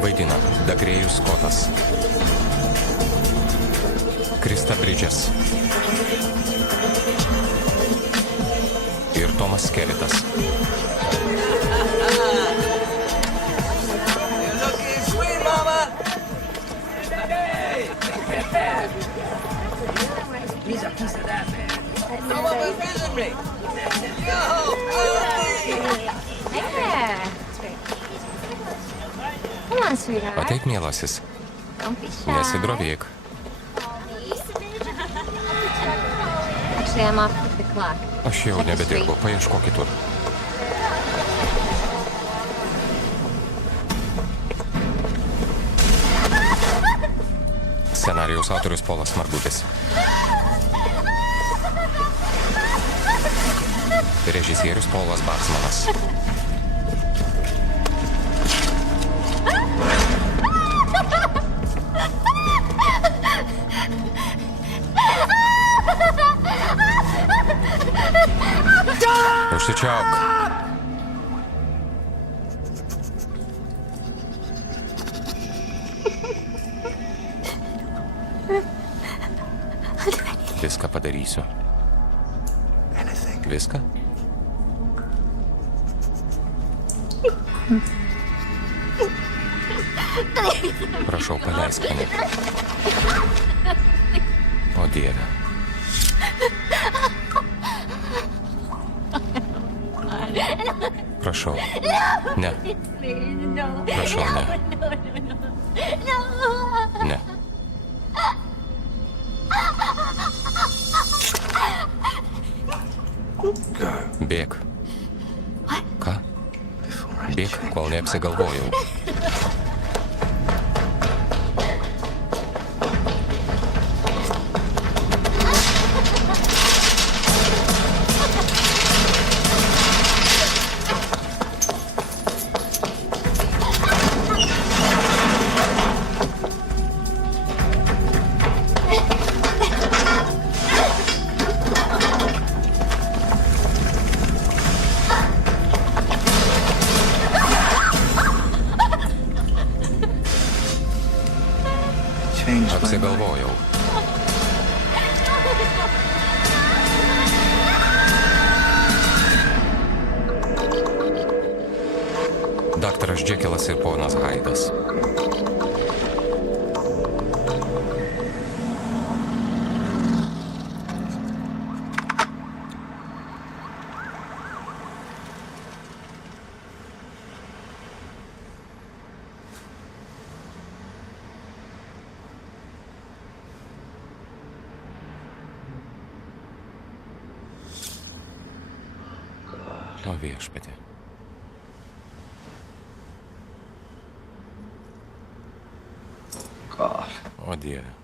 Vaidina Dagrėjus Skotas, Krista Bridges ir Tomas Skeletas. He's a piece of that, man. Come up and visit me. Yo, Andy! Yeah. That's great. Come on, sweetheart. Ateik, mielasis, Don't be shy. nesidrovėk. Actually, I'm off with the clock. Aš jau nebedirbu, paieškok kitur. Scenarijaus autorius Polas Margutis. Režisierius Polas Baksmanas. Užsičiauk. Viską padarysiu. Viską? Prašau, paleisk mane. O Dieve. Prašau. Ne. Prašau, ne. Ne. Bėk. Ką? Bėk, kol neapsigalvojau. Apsigalvojau. Daktaras Džekilas ir ponas Haidas. O viešpatie. O Dieve.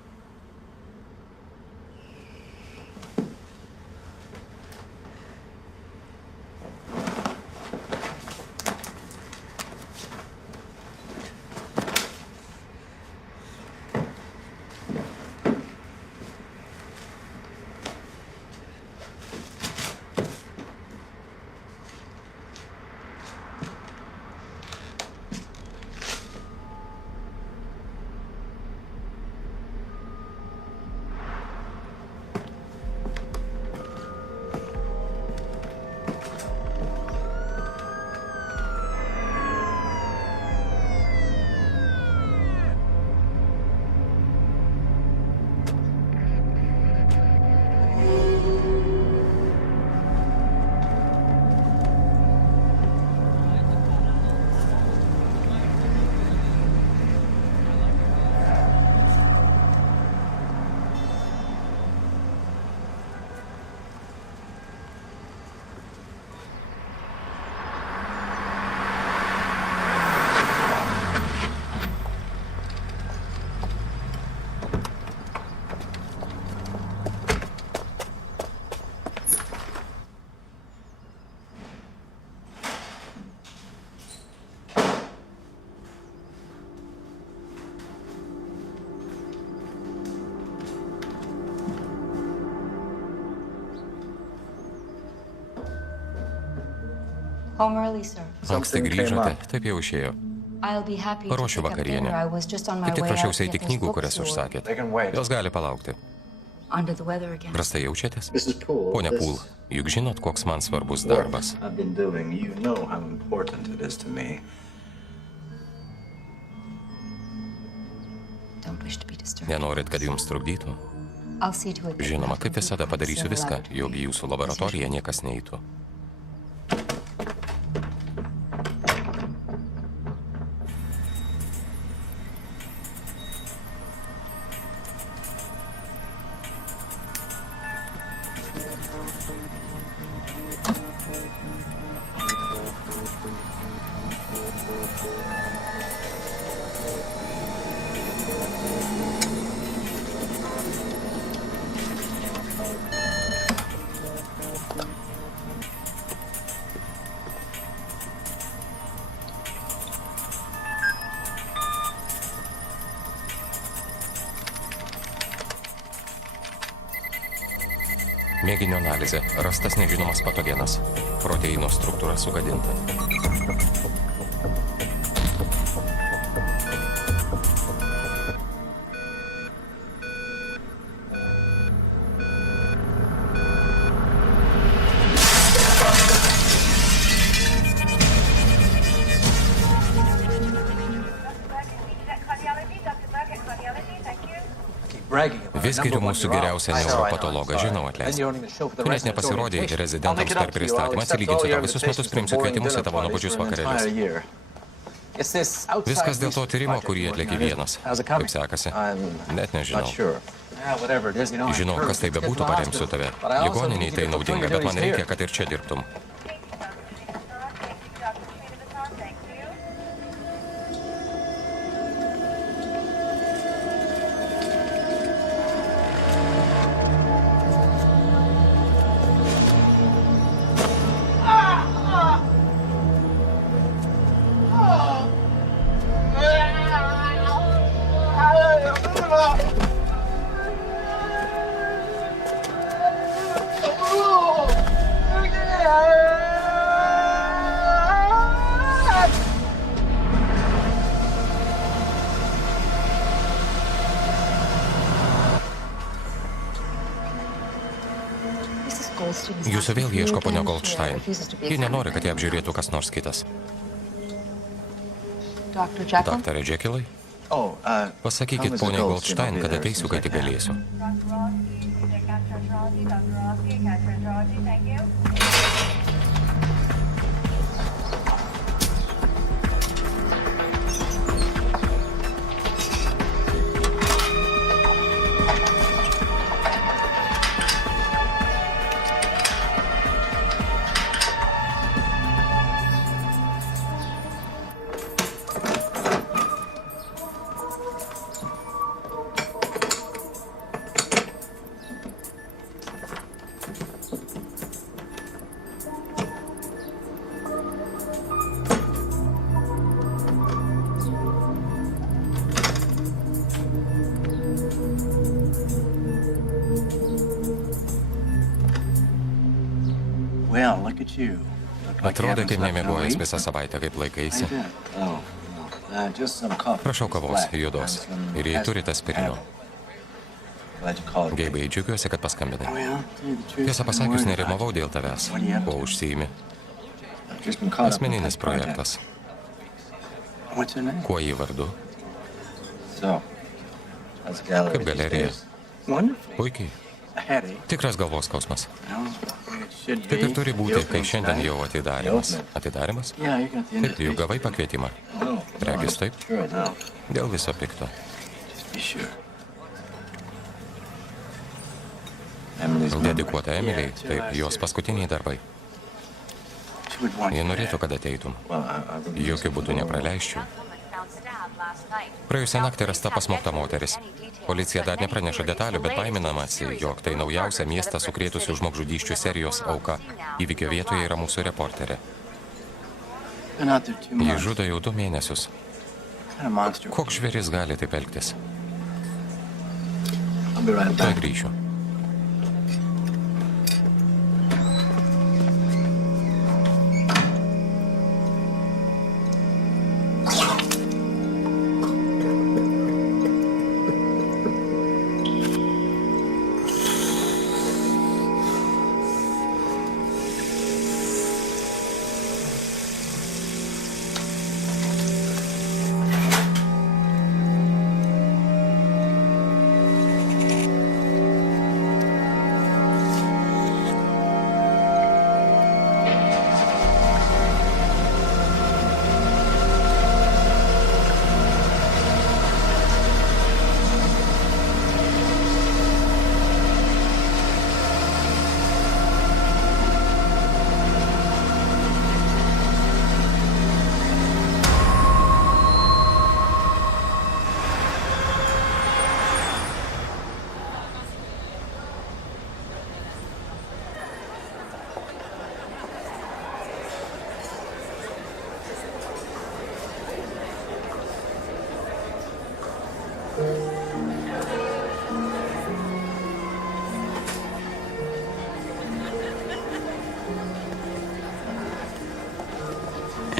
Home early, sir. Anksti grįžote, taip jau išėjo. Paruošiu vakarienę. Kaip tik prašiausi eiti knygų, kurias užsakėt. Jos gali palaukti. Prastai jaučiatės? Pone Pūl, juk žinot, koks man svarbus darbas. I've been doing, you know how important it is to me. Nenorit, kad jums trukdytų? Žinoma, kaip visada padarysiu viską, jog į jūsų laboratoriją niekas neįtų. Mėginio analizė. Rastas nežinomas patogenas. Proteino struktūra sugadinta. Vis geriu mūsų geriausią neuropatologą, žinau, atleisk. Tu net nepasirodėjai rezidentams per pristatymą, atsilyginsiu tau visus metus, priimsiu kvietimus į tavo nuobodžius vakarėlius. Viskas dėl to tyrimo, kurį atlieki vienas. Kaip sekasi? Net nežinau. Žinau, kas tai bebūtų, paremsiu tave. Ligoniniai tai naudinga, bet man reikia, kad ir čia dirbtum. Jūsų vėl ieško ponia Goldstein. Ji nenori, kad ją apžiūrėtų kas nors kitas. Daktare Jekyllai, pasakykit ponia Goldstein, kad ateisiu, kai tik galėsiu. Atrodė, kaip nemiegojęs visą savaitę, kaip laikaisi. Prašau kavos, juodos. Ir jei turite aspirino. Geibai, džiugiuosi, kad paskambinai. Tiesą pasakius, nerimavau dėl tavęs. Kuo užsiimi? Asmeninis projektas. Kuo jį vardu? Kaip galerija. Puikiai. Tikras galvos skausmas. Taip ir turi būti, kai šiandien jau atidarimas. Atidarimas? Taip, jau gavai pakvietimą. Regis taip? Dėl viso pikto. Dedikuota Emilijai, taip, jos paskutiniai darbai. Jie norėtų, kad ateitum. Jokių būdų nepraleisčiau. Praėjusią naktį rasta pasmogta moteris. Policija dar nepraneša detalių, bet baiminamasi, jog tai naujausia miestą sukrėtusių žmogžudysčių serijos auka. Įvykio vietoje yra mūsų reporterė. Ji žudo jau 2 mėnesius. Koks žvėris gali taip elgtis? Tuoj grįšiu.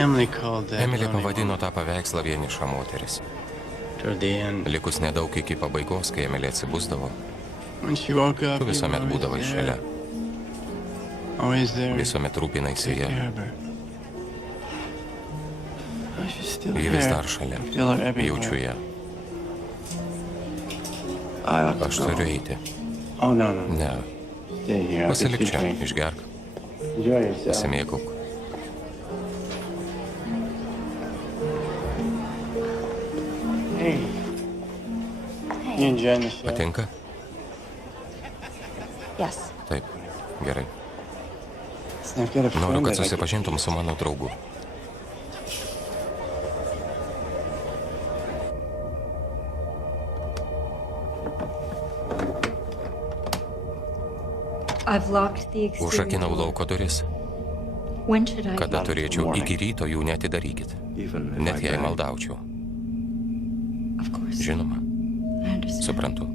Emilė pavadino tą paveikslą vieniša moteris. Likus nedaug iki pabaigos, kai Emilė atsibusdavo, tu visuomet būdavai šalia, visuomet rūpinaisi ją. Ji vis dar šalia, jaučiu ją. Aš turiu eiti. Ne, pasilik čia, išgerk, pasimėgauk. Patinka? Yes. Taip, gerai. Noriu, kad susipažintum su mano draugu. Užrakinau lauko duris. Kada turėčiau iki ryto, jų neatidarykit. Net jei maldaučiau. Žinoma, suprantu.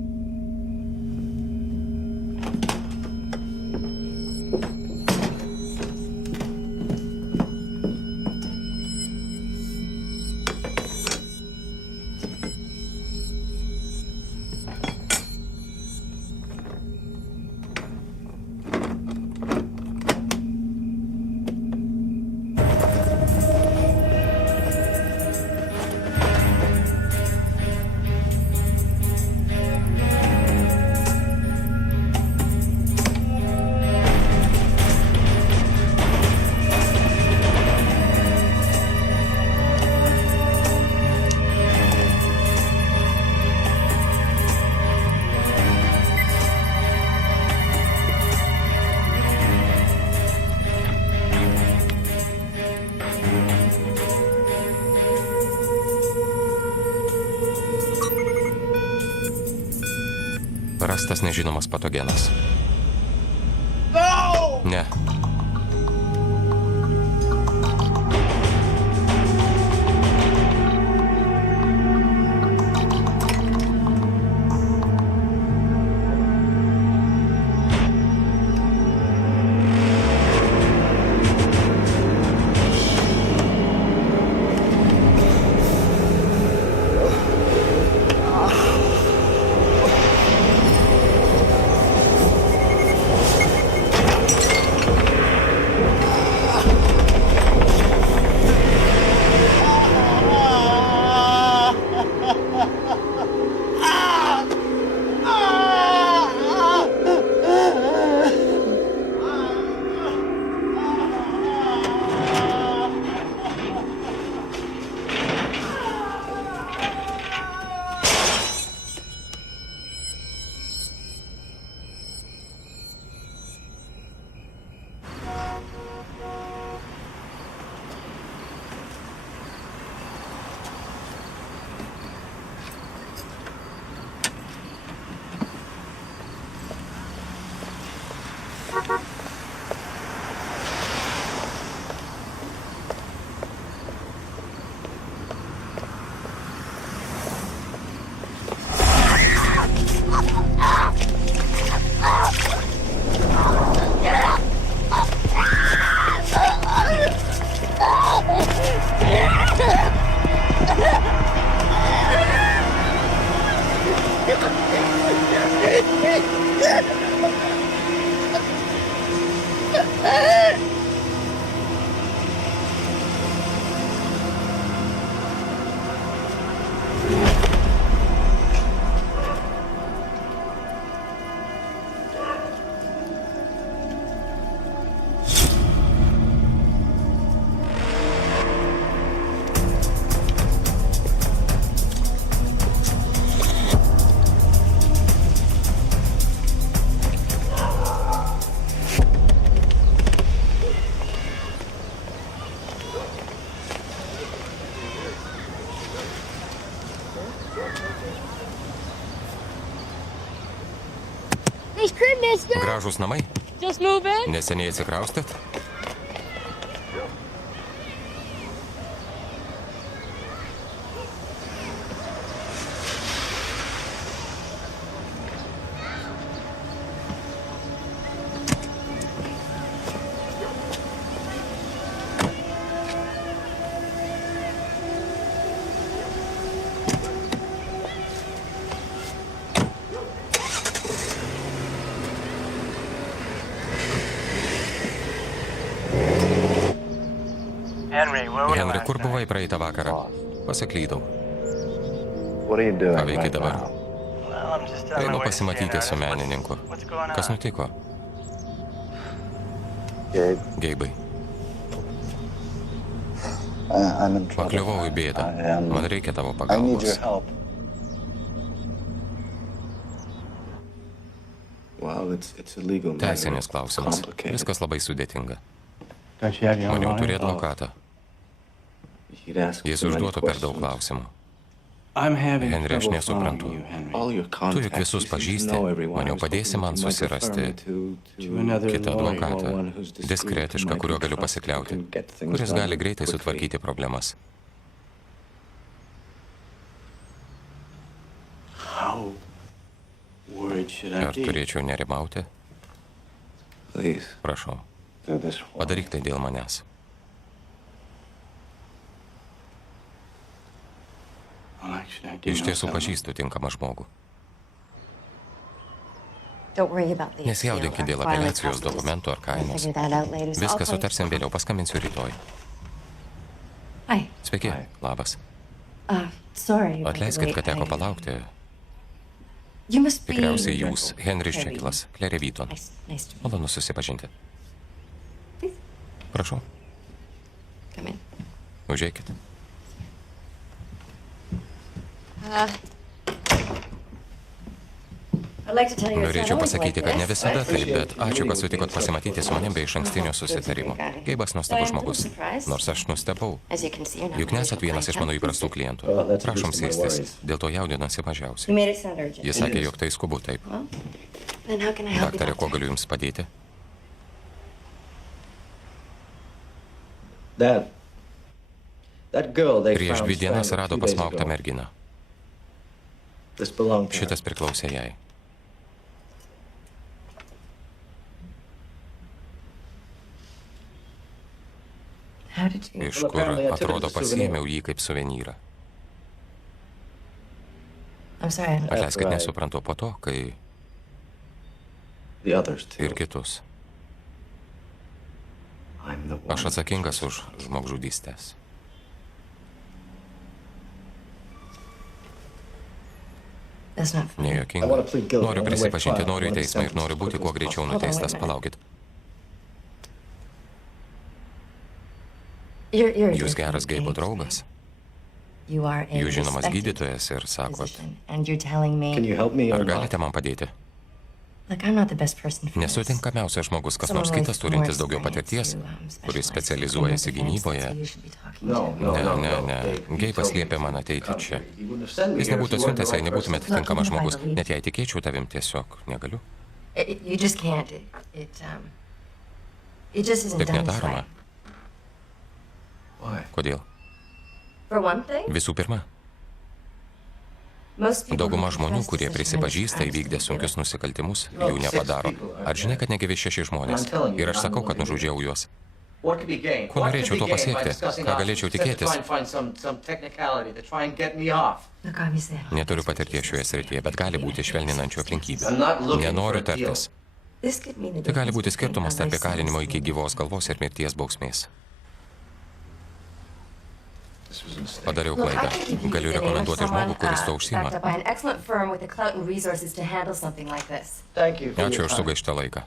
Rastas nežinomas patogenas. Ne. Gražūs namai? Neseniai atsikraustėt? Henry, kur buvai praeitą vakarą? Pasiklydau. Ką veiki dabar? Einu pasimatyti su menininku. Kas nutiko? Geibai. Pakliuvau į bėdą. Man reikia tavo pagalbos. Teisinis klausimas. Viskas labai sudėtinga. Maniau turi advokatą. Jis užduotų per daug klausimų. Henry, aš nesuprantu. Tu juk visus pažįsti, maniau padėsi man susirasti kitą advokatą, diskretišką, kuriuo galiu pasikliauti, kuris gali greitai sutvarkyti problemas. Ar turėčiau nerimauti? Prašau, padaryk tai dėl manęs. Iš tiesų pažįstu tinkamą žmogų. Nesijaudinkit dėl apeliacijos dokumentų ar kainos. Viską sutarsim vėliau, paskambinsiu rytoj. Sveiki, labas. Atleiskit, kad teko palaukti. Tikriausiai jūs, Henris Čekilas, Claire Vyton. Malonu susipažinti. Prašau. Užeikit. Norėčiau pasakyti, kad ne visada taip, bet ačiū, kad sutikot pasimatyti su manim be išankstinio susitarimo. Geibas nuostabus žmogus, nors aš nustebau. Juk nesat vienas iš mano įprastų klientų. Prašom sėstis, dėl to jaudinasi mažiausiai. Jis sakė, jog tai skubu, taip. Daktarė, kuo galiu jums padėti? Prieš 2 dienas rado pasmaugtą merginą. Šitas priklausė jai. Iš kur, atrodo, pasiėmiau jį kaip suvenyrą. Atleiskit, nesuprantu po to, kai ir kitus. Aš atsakingas už žmogžudystės. Nejuokinga. Noriu prisipažinti, noriu į teismą ir noriu būti kuo greičiau nuteistas. Palaukit. Jūs geras Geibo draugas. Jūs žinomas gydytojas ir sakot, ar galite man padėti? Nesu tinkamiausias žmogus, kas nors kitas turintis daugiau patirties, kuris specializuojasi gynyboje. Ne. Geibas liepė man ateiti čia. Jis nebūtų atsiuntęs, jei nebūtumėt tinkamas žmogus. Net jei tikėčiau tavim, tiesiog negaliu. Taip nedaroma. Kodėl? Visų pirma, dauguma žmonių, kurie prisipažįsta įvykdę sunkius nusikaltimus, jų nepadaro. Ar žinai, kad negyvi 6 žmonės? Ir aš sakau, kad nužudžiau juos. Ko norėčiau tuo pasiekti? Ką galėčiau tikėtis? Neturiu patirties šioje srityje, bet gali būti švelninančių aplinkybių. Nenoriu tartis. Tai gali būti skirtumas tarp įkalinimo iki gyvos galvos ir mirties bausmės. Padariau klaidą. Galiu rekomenduoti žmogų, kuris to užsiima. Ačiū už sugaištą laiką.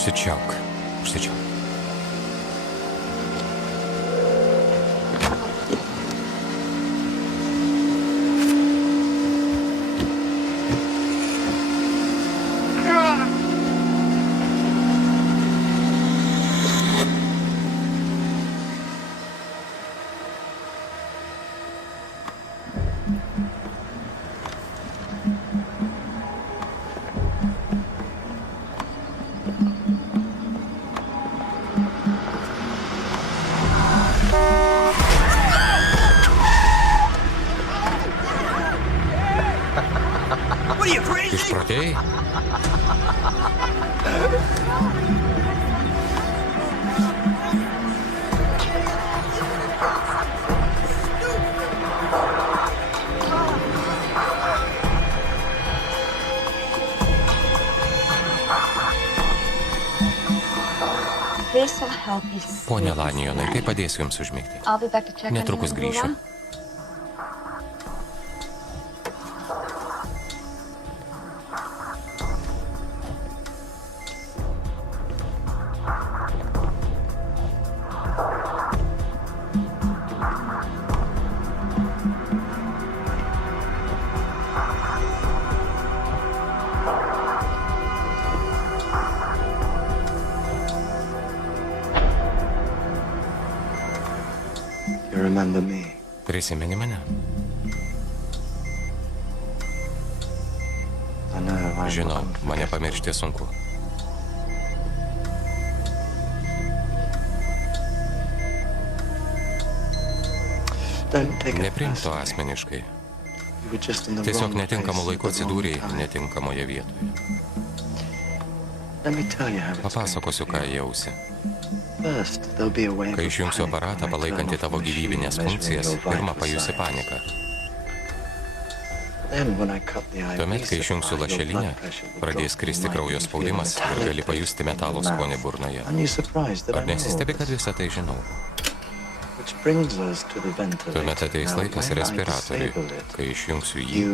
Užsičiauk. Išprotėjai? This will help you sleep. Pone Lanijonai, tai padėsiu jums užmigti. I'll be back to check on you Netrukus in a little grįšiu. while. You remember me? Prisimeni mane? I know. Žinau, mane pamiršti sunku. Nepriimk to asmeniškai. Tiesiog netinkamu laiku atsidūrėjai netinkamoje vietoje. Papasakosiu, ką jausi. Kai išjungsiu aparatą palaikantį tavo gyvybinės funkcijas, pirmą pajusi paniką. Tuomet, kai išjungsiu lašelinę, pradės kristi kraujo spaudimas ir gali pajusti metalo skonį burnoje. Ar nesistebi, kad visą tai žinau? Tuomet ateis laikas respiratoriui, kai išjungsiu jį.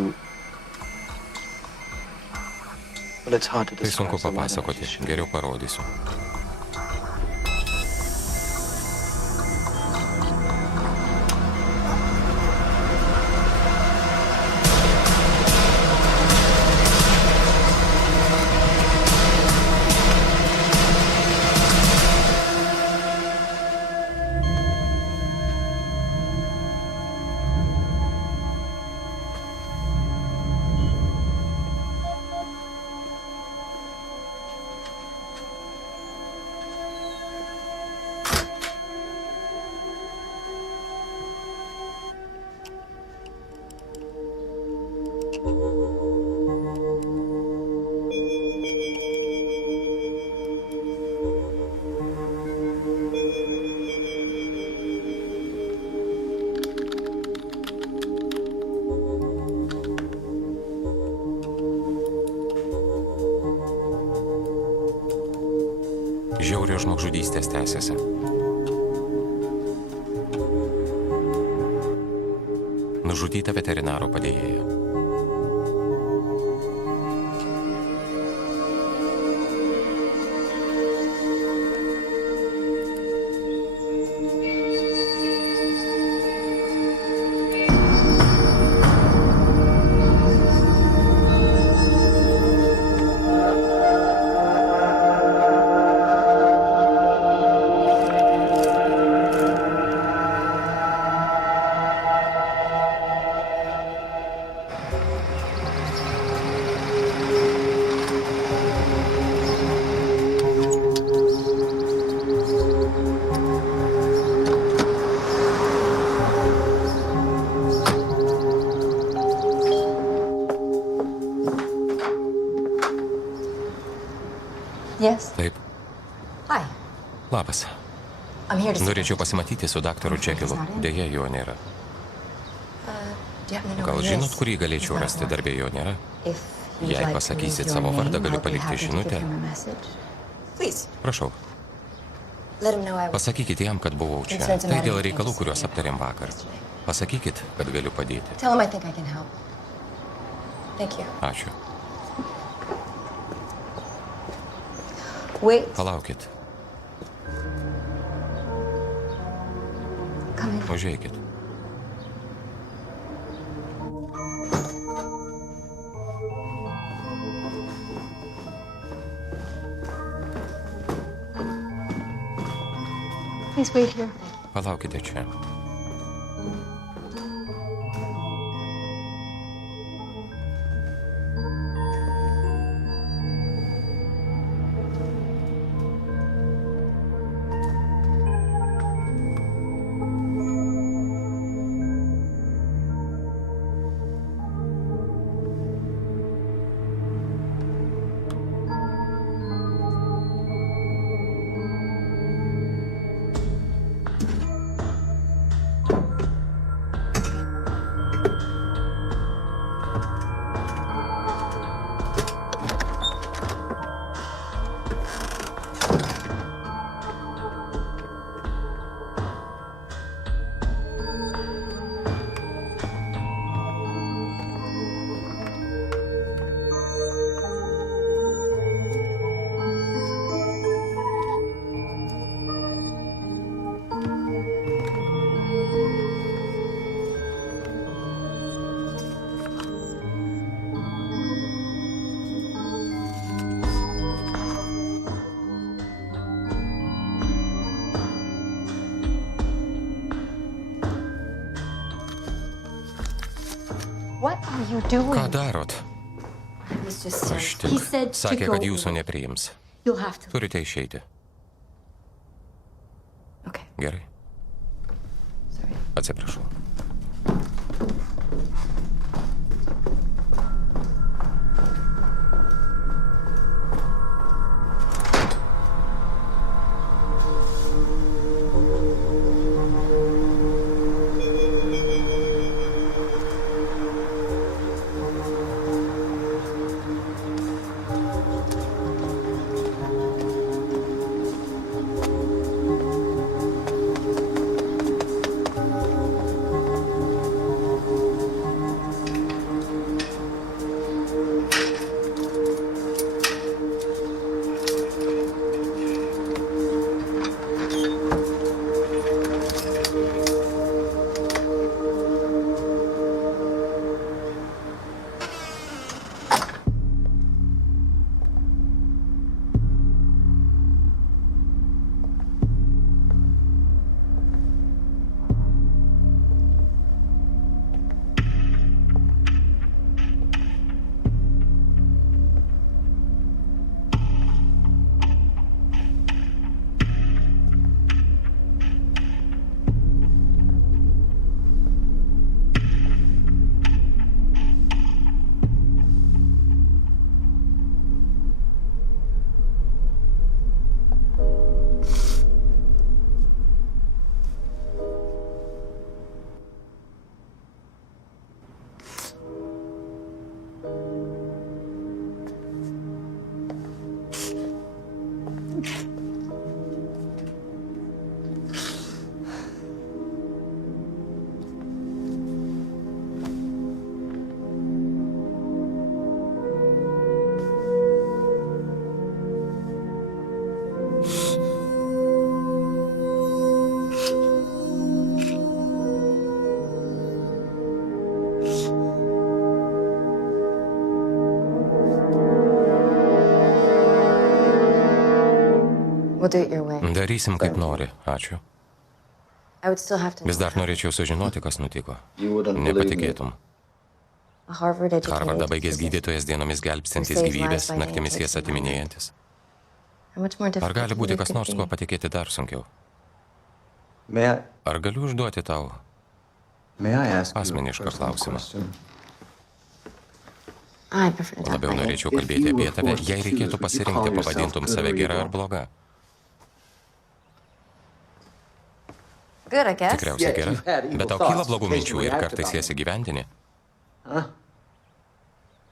Tai sunku papasakoti, geriau parodysiu. Žiaurios žmogžudystės tęsiasi. Nužudyta veterinaro padėjėja. Yes. Taip, Hi. labas. I'm here to see. Norėčiau pasimatyti su daktaru Džekilu. Deja, jo nėra. Do you happen to know Gal where he žinot, is? kur jį galėčiau He's not rasti, home. darbė jo nėra? If you'd Jei like to pasakysit leave savo your vardą, name, galiu I'd be palikti happy to žinutę. give him a message. Please, Prašau, let him know I was pasakykit jam, kad buvau čia. Tai dėl reikalų, kuriuos aptarėm vakar. Pasakykit, kad galiu padėti. Tell him I think I can help. Thank you. Ačiū. Wait. Palaukit, Come in. užeikit. Please wait here. Palaukite čia. What are you doing? Ką darot? He's just Aš saying. He tik said to sakė, go. kad jūsų nepriims. You'll have to. Turite išeiti. Okay. Gerai, Sorry. atsiprašau. We'll do it your way. Darysim kaip nori. Ačiū. I would still have to. Vis dar norėčiau sužinoti, kas nutiko. You wouldn't believe me. Nepatikėtum. A Harvard-educated Harvardą baigęs physicist. gydytojas dienomis gelbstintis gyvybės, naktimis jas atiminėjantis. How much more Ar difficult gali do you būti think kas it nors, could kuo be? patikėti dar sunkiau? May Ar galiu užduoti tau I ask you a asmenišką personal klausimą? question? I prefer to talk Labiau about it. norėčiau kalbėti apie tave, jei reikėtų pasirinkti, pavadintum save gera ar bloga. Good, I guess. Tikriausiai gera. Bet tau kyla blogų minčių ir kartais jas įgyvendini.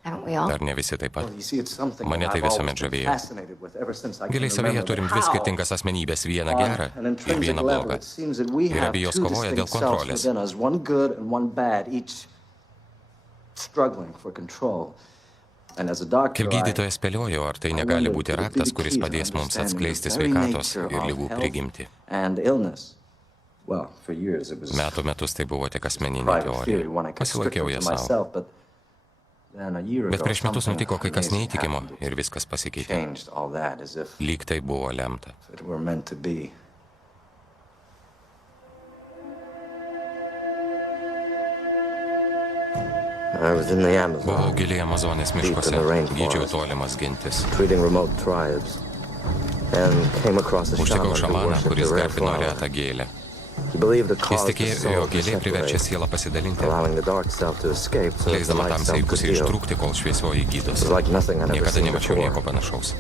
Haven't we all? Ar ne visi taip pat? Well, you see, it's something Mane that tai I've visuomet always been žavėjo. fascinated with ever since I can Giliai savyje remember. turim dvi How? skirtingas asmenybės, vieną gerą On an ir intrinsic vieną level, blogą. it seems that we Ir have abi jos two kovoja dėl distinct selves kontrolės. within us, one good and one bad, each struggling for control. And as a doctor, Kaip gydytojas spėliojo, ar tai negali būti raktas, kuris padės mums atskleisti sveikatos ir lygų prigimtį. And illness. Well, for years it was Metų metus tai buvo tik asmeninė private theory, one I teorija. kept strictly Pasilaikiau to ją savo. myself, but then a year Bet ago prieš metus something nutiko kai kas amazing neįtikimo happened. ir viskas pasikeitė. Changed all that as if Lyg tai buvo lemta. it were meant to be. I was in the Buvau Amazon, giliai Amazonės miškuose, gydžiau tolimas gentis. treating remote tribes, and came across a Užtikau shaman who šamaną, worshipped kuris the rare garbino flower. retą gėlę. He believed the Jis cause the tikėjo, soul jog to gėlė priverčia separate, sielą pasidalinti, allowing the dark self to escape so that the leisdama light tamsiai self could pusiai heal. ištrūkti, kol šviesioji It gydosi. was like nothing I'd ever Niekada seen nemačiau nieko before. panašaus.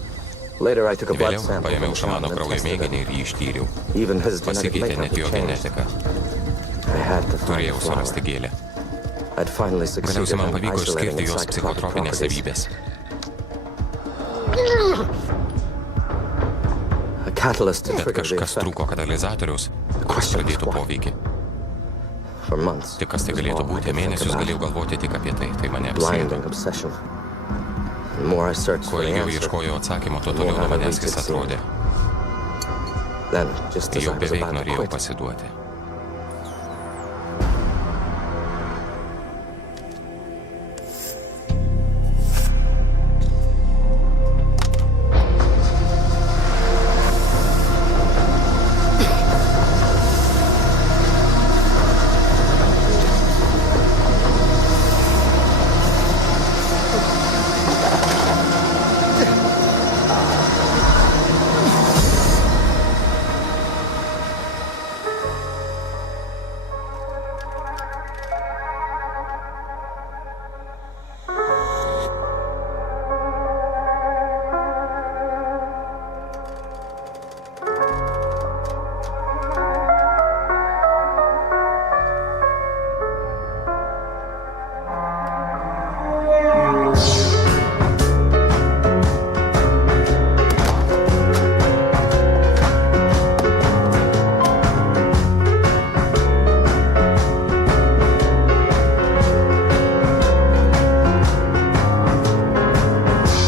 Later, I took a blood Vėliau sample from paėmiau the šamano shaman and kraujo tested mėginį it. ir jį ištyriau. Even his genetic Pasikeitė makeup net jo had changed. genetika. I had to find Turėjau the surasti flower. gėlę. I'd finally Galiausiai succeeded man in pavyko isolating išskirti its jos psychotropic psichotropinės properties. savybės. A catalyst to Bet trigger the kažkas effect. trūko katalizatoriaus, kuris pradėtų poveikį. For months, Tik kas tai it was galėtų all I būti, could think mėnesius about. galėjau galvoti tik apie tai, tai mane apsėdo. Blinding obsession. The more I searched Kuo for the ilgiau answer, ieškojau atsakymo, tuo toliau nuo manęs jis atrodė. then, just as I Jau was beveik about to norėjau quit, pasiduoti.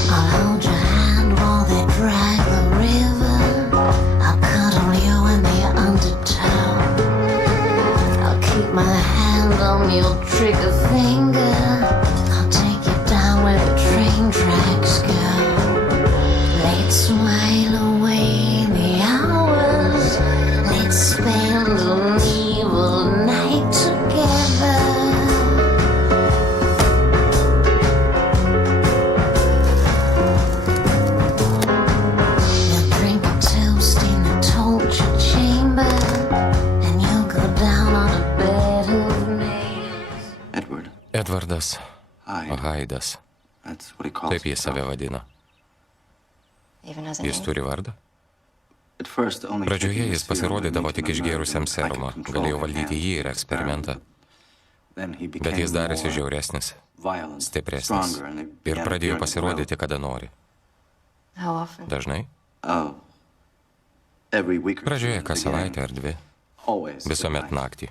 I'll hold your hand while they drag the river. I'll cuddle you in the undertow. I'll keep my hand on your trigger finger. I'll take you down where the train tracks go. Let's wail away the hours. Let's spend an evil night together. You'll drink a toast in a torture chamber, and you'll go down on a bed of nails. Edward. Edvardas Hyde. Haidas, That's what he calls taip jis save vadina. Even as a Jis name? turi vardą? At first, only Pradžioje thinking jis this feeling would pasirodydavo make tik him išgėrusiam American, I could serumą, control galėjau him valdyti and jį ir his eksperimentą. Then he Bet became jis darėsi more žiauresnis, violent, stipresnis stronger, and he ir began pradėjo appearing pasirodyti, kada nori. How often? Dažnai? well. Oh. Every week or two Pradžioje in the kas beginning. savaitę ar dvi, Always at visuomet night. naktį.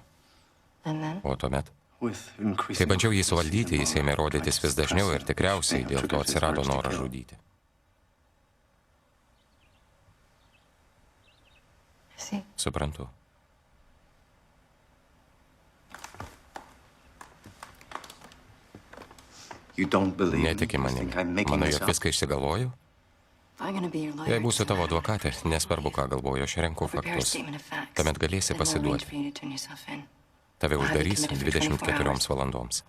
And then? O tuomet, With kai increasing bandžiau jį frequency suvaldyti, and jis ėmė more rodytis vis trying to dažniau ir suppress it, tikriausiai and dėl to triggered his atsirado urge to noras kill. žudyti. I see. Suprantu. You don't believe me? Netiki You manim. think I'm making Manai, this jog up? viską išsigalvoju? If I'm gonna be your lawyer, Jei būsiu tavo advokatė, nesvarbu, ką galvoju, aš renku prepare a faktus. statement of facts. Tuomet galėsi Then no range pasiduoti. for you to turn yourself in. Tave I'll have you uždarys committed for 24 24 hours. valandoms.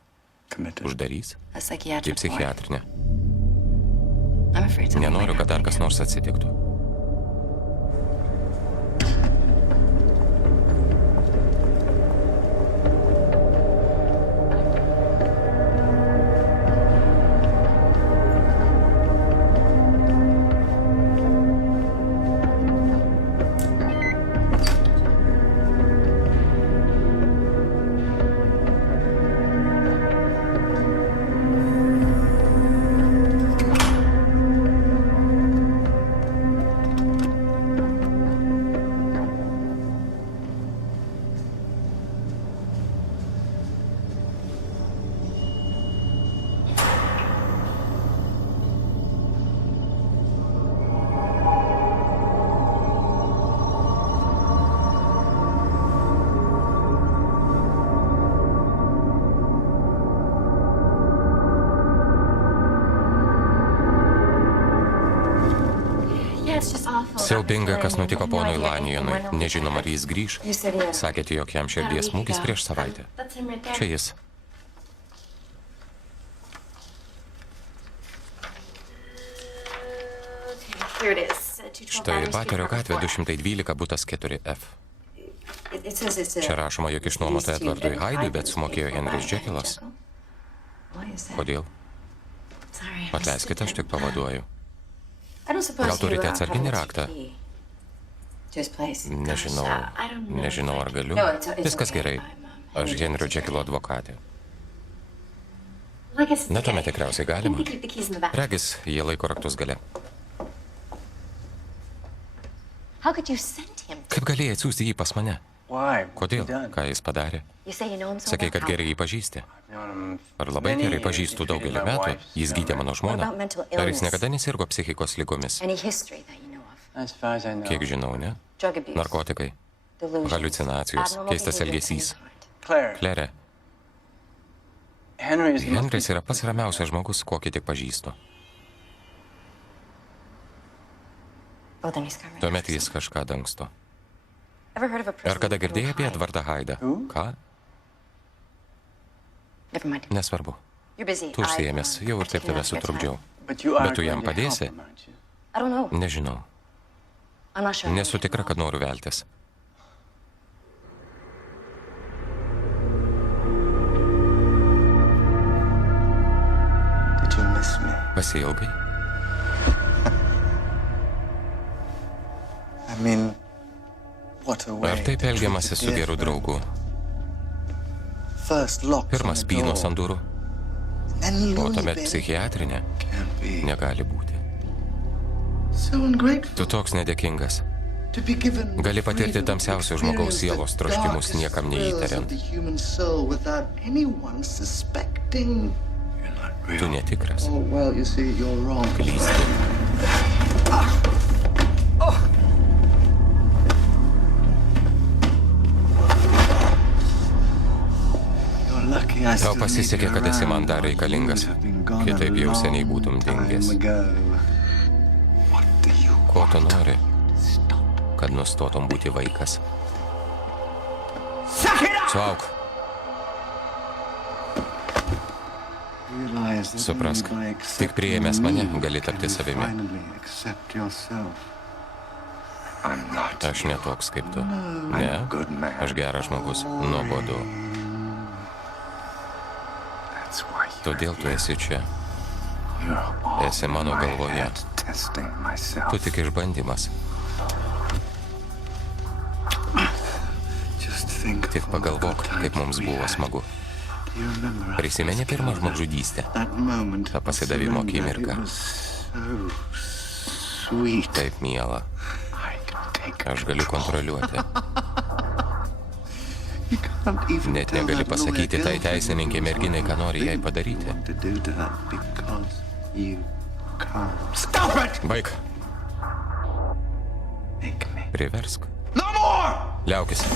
Committed. Uždarys? A Į psychiatric ward. psichiatrinę. I'm afraid something Nenoriu, might kad dar happen kas again. nors atsitiktų. Siaubinga, kas nutiko ponui Lanijonui. Nežinom, ar jis grįž. Sakėte, jog jam širdies smūgis prieš savaitę. Čia jis. Štai Baterio gatvė 212 butas 4F. Čia rašoma, jog išnuomota Edvardui Haidui, bet sumokėjo Henris Jekylas. Kodėl? Atleiskite, aš tik pavaduoju. Gal turite atsarginį raktą? Nežinau, ar galiu. Viskas gerai. Aš Henrio Jekylo advokatė. Na, tuomet tikriausiai galima. Regis, jie laiko raktus gale. Kaip galėjai atsiųsti jį pas mane? Kodėl? Ką jis padarė? Sakei, kad gerai jį pažįsti. Ar labai gerai pažįstu daugelį metų? Jis gydė mano žmoną. Ar jis niekada nesirgo psichikos ligomis? Kiek žinau, ne? Narkotikai, haliucinacijos, keistas elgesys. Klere, Henris yra pats ramiausias žmogus, kokį tik pažįstu. Tuomet jis kažką dangsto. Ar kada girdėjai apie Edvardą Haidą? Ką? Nesvarbu. Tu užsiėmęs, jau ir taip tave sutrukdžiau. Bet tu jam padėsi? Nežinau. Nesu tikra, kad noriu veltis. Pasiilgai? Ar taip elgiamasi su geru draugu? Pirmas spynos ant durų, o tuomet psichiatrinė negali būti. Tu toks nedėkingas. Gali patirti tamsiausių žmogaus sielos troškimus niekam neįtariant. Tu netikras. Klysti. Tau pasisekė, kad esi man dar reikalingas. Kitaip jau seniai būtum dingęs. Ko tu nori, kad nustotum būti vaikas? Suauk. Suprask, tik priėmęs mane gali tapti savimi. Aš netoks kaip tu. Ne, aš geras žmogus, nuobodu. Todėl tu esi čia. Esi mano galvoje. Tu tik išbandymas. Tik pagalvok, kaip mums buvo smagu. Prisimeni pirmą žmogžudystę? Ta pasidavimo akimirka. Taip, miela. Aš galiu kontroliuoti. Net negali pasakyti tai teisininkė merginai, ką nori jai padaryti. Baik. Priversk. Liaukis.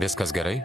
Viskas gerai?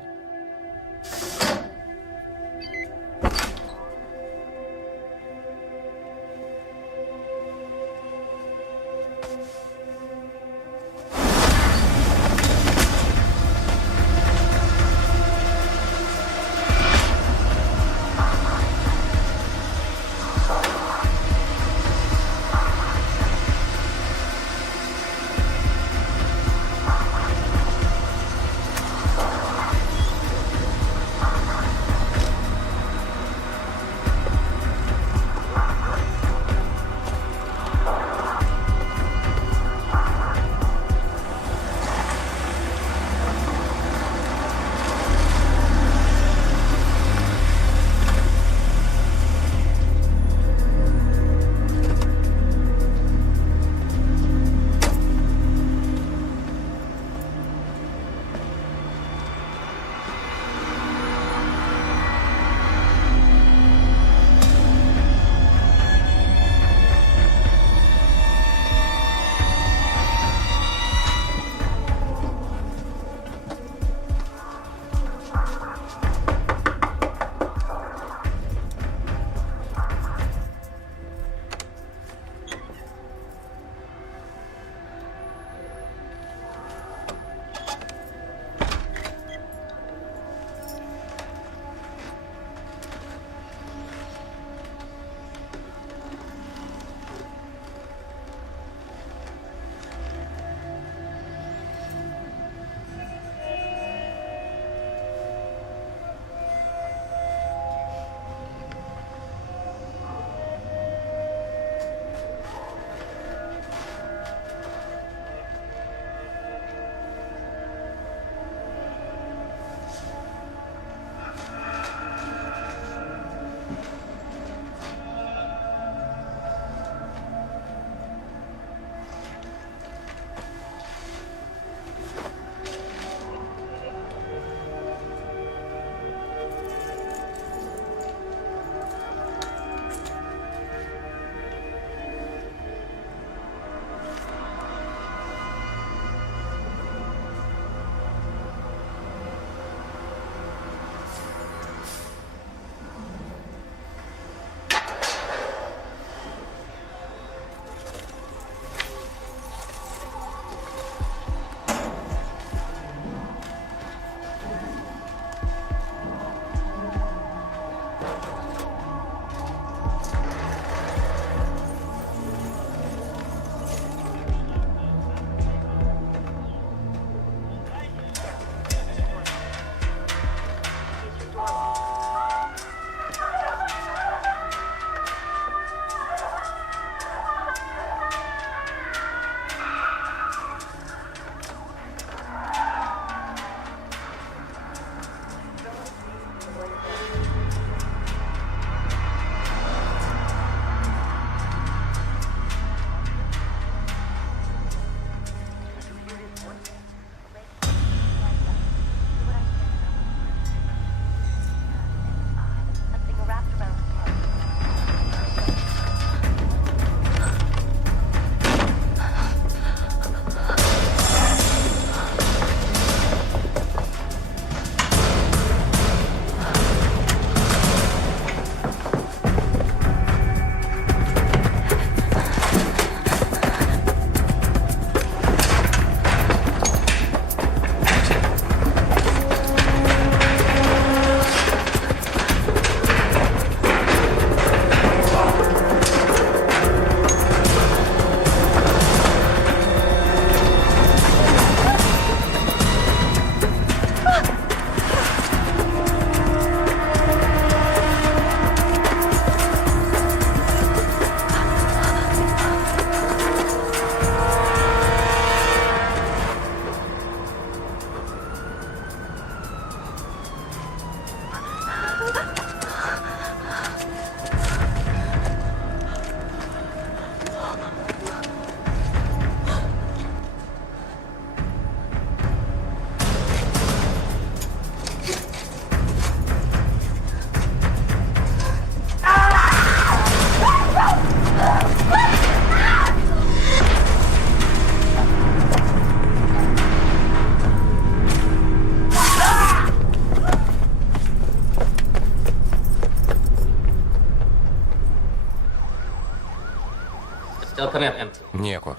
Still coming up empty. Nieko.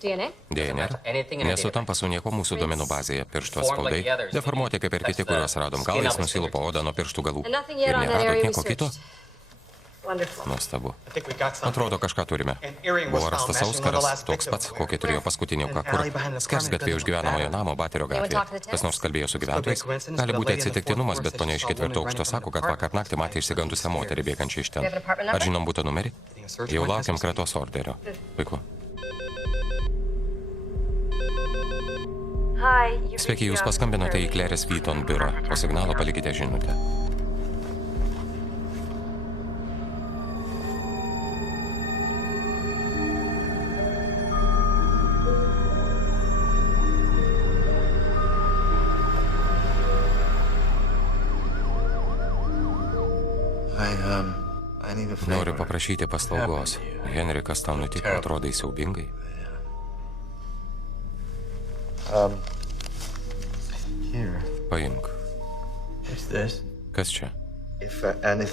DNA? DNR nesutampa su nieko mūsų duomenų bazėje. Pirštų atspaudai deformuoti kaip ir kiti, kuriuos radom. Galais nusilupo odą nuo pirštų galų. Ir neradot nieko kito? Wonderful. Nuostabu. Atrodo, kažką turime. Buvo rastas auskaras, toks pats, kokį turėjo paskutinį kur. Skersgatvėje už gyvenamojo namo Baterio gatvėje. Kas nors kalbėjo su gyventojais? Gali būti atsitiktinumas, bet ponia iš 4. aukšto sako, kad vakar naktį matė išsigandusią moterį bėgančią iš ten. Ar žinom būtų numerį? Jau laukiam kratos orderio. Puiku. Sveiki, jūs paskambinote į Clarice Wheaton biurą. Po signalo palikite žinutę. Noriu paprašyti paslaugos. Henrikas, tau nutiko, atrodai siaubingai. Paimk. Kas čia?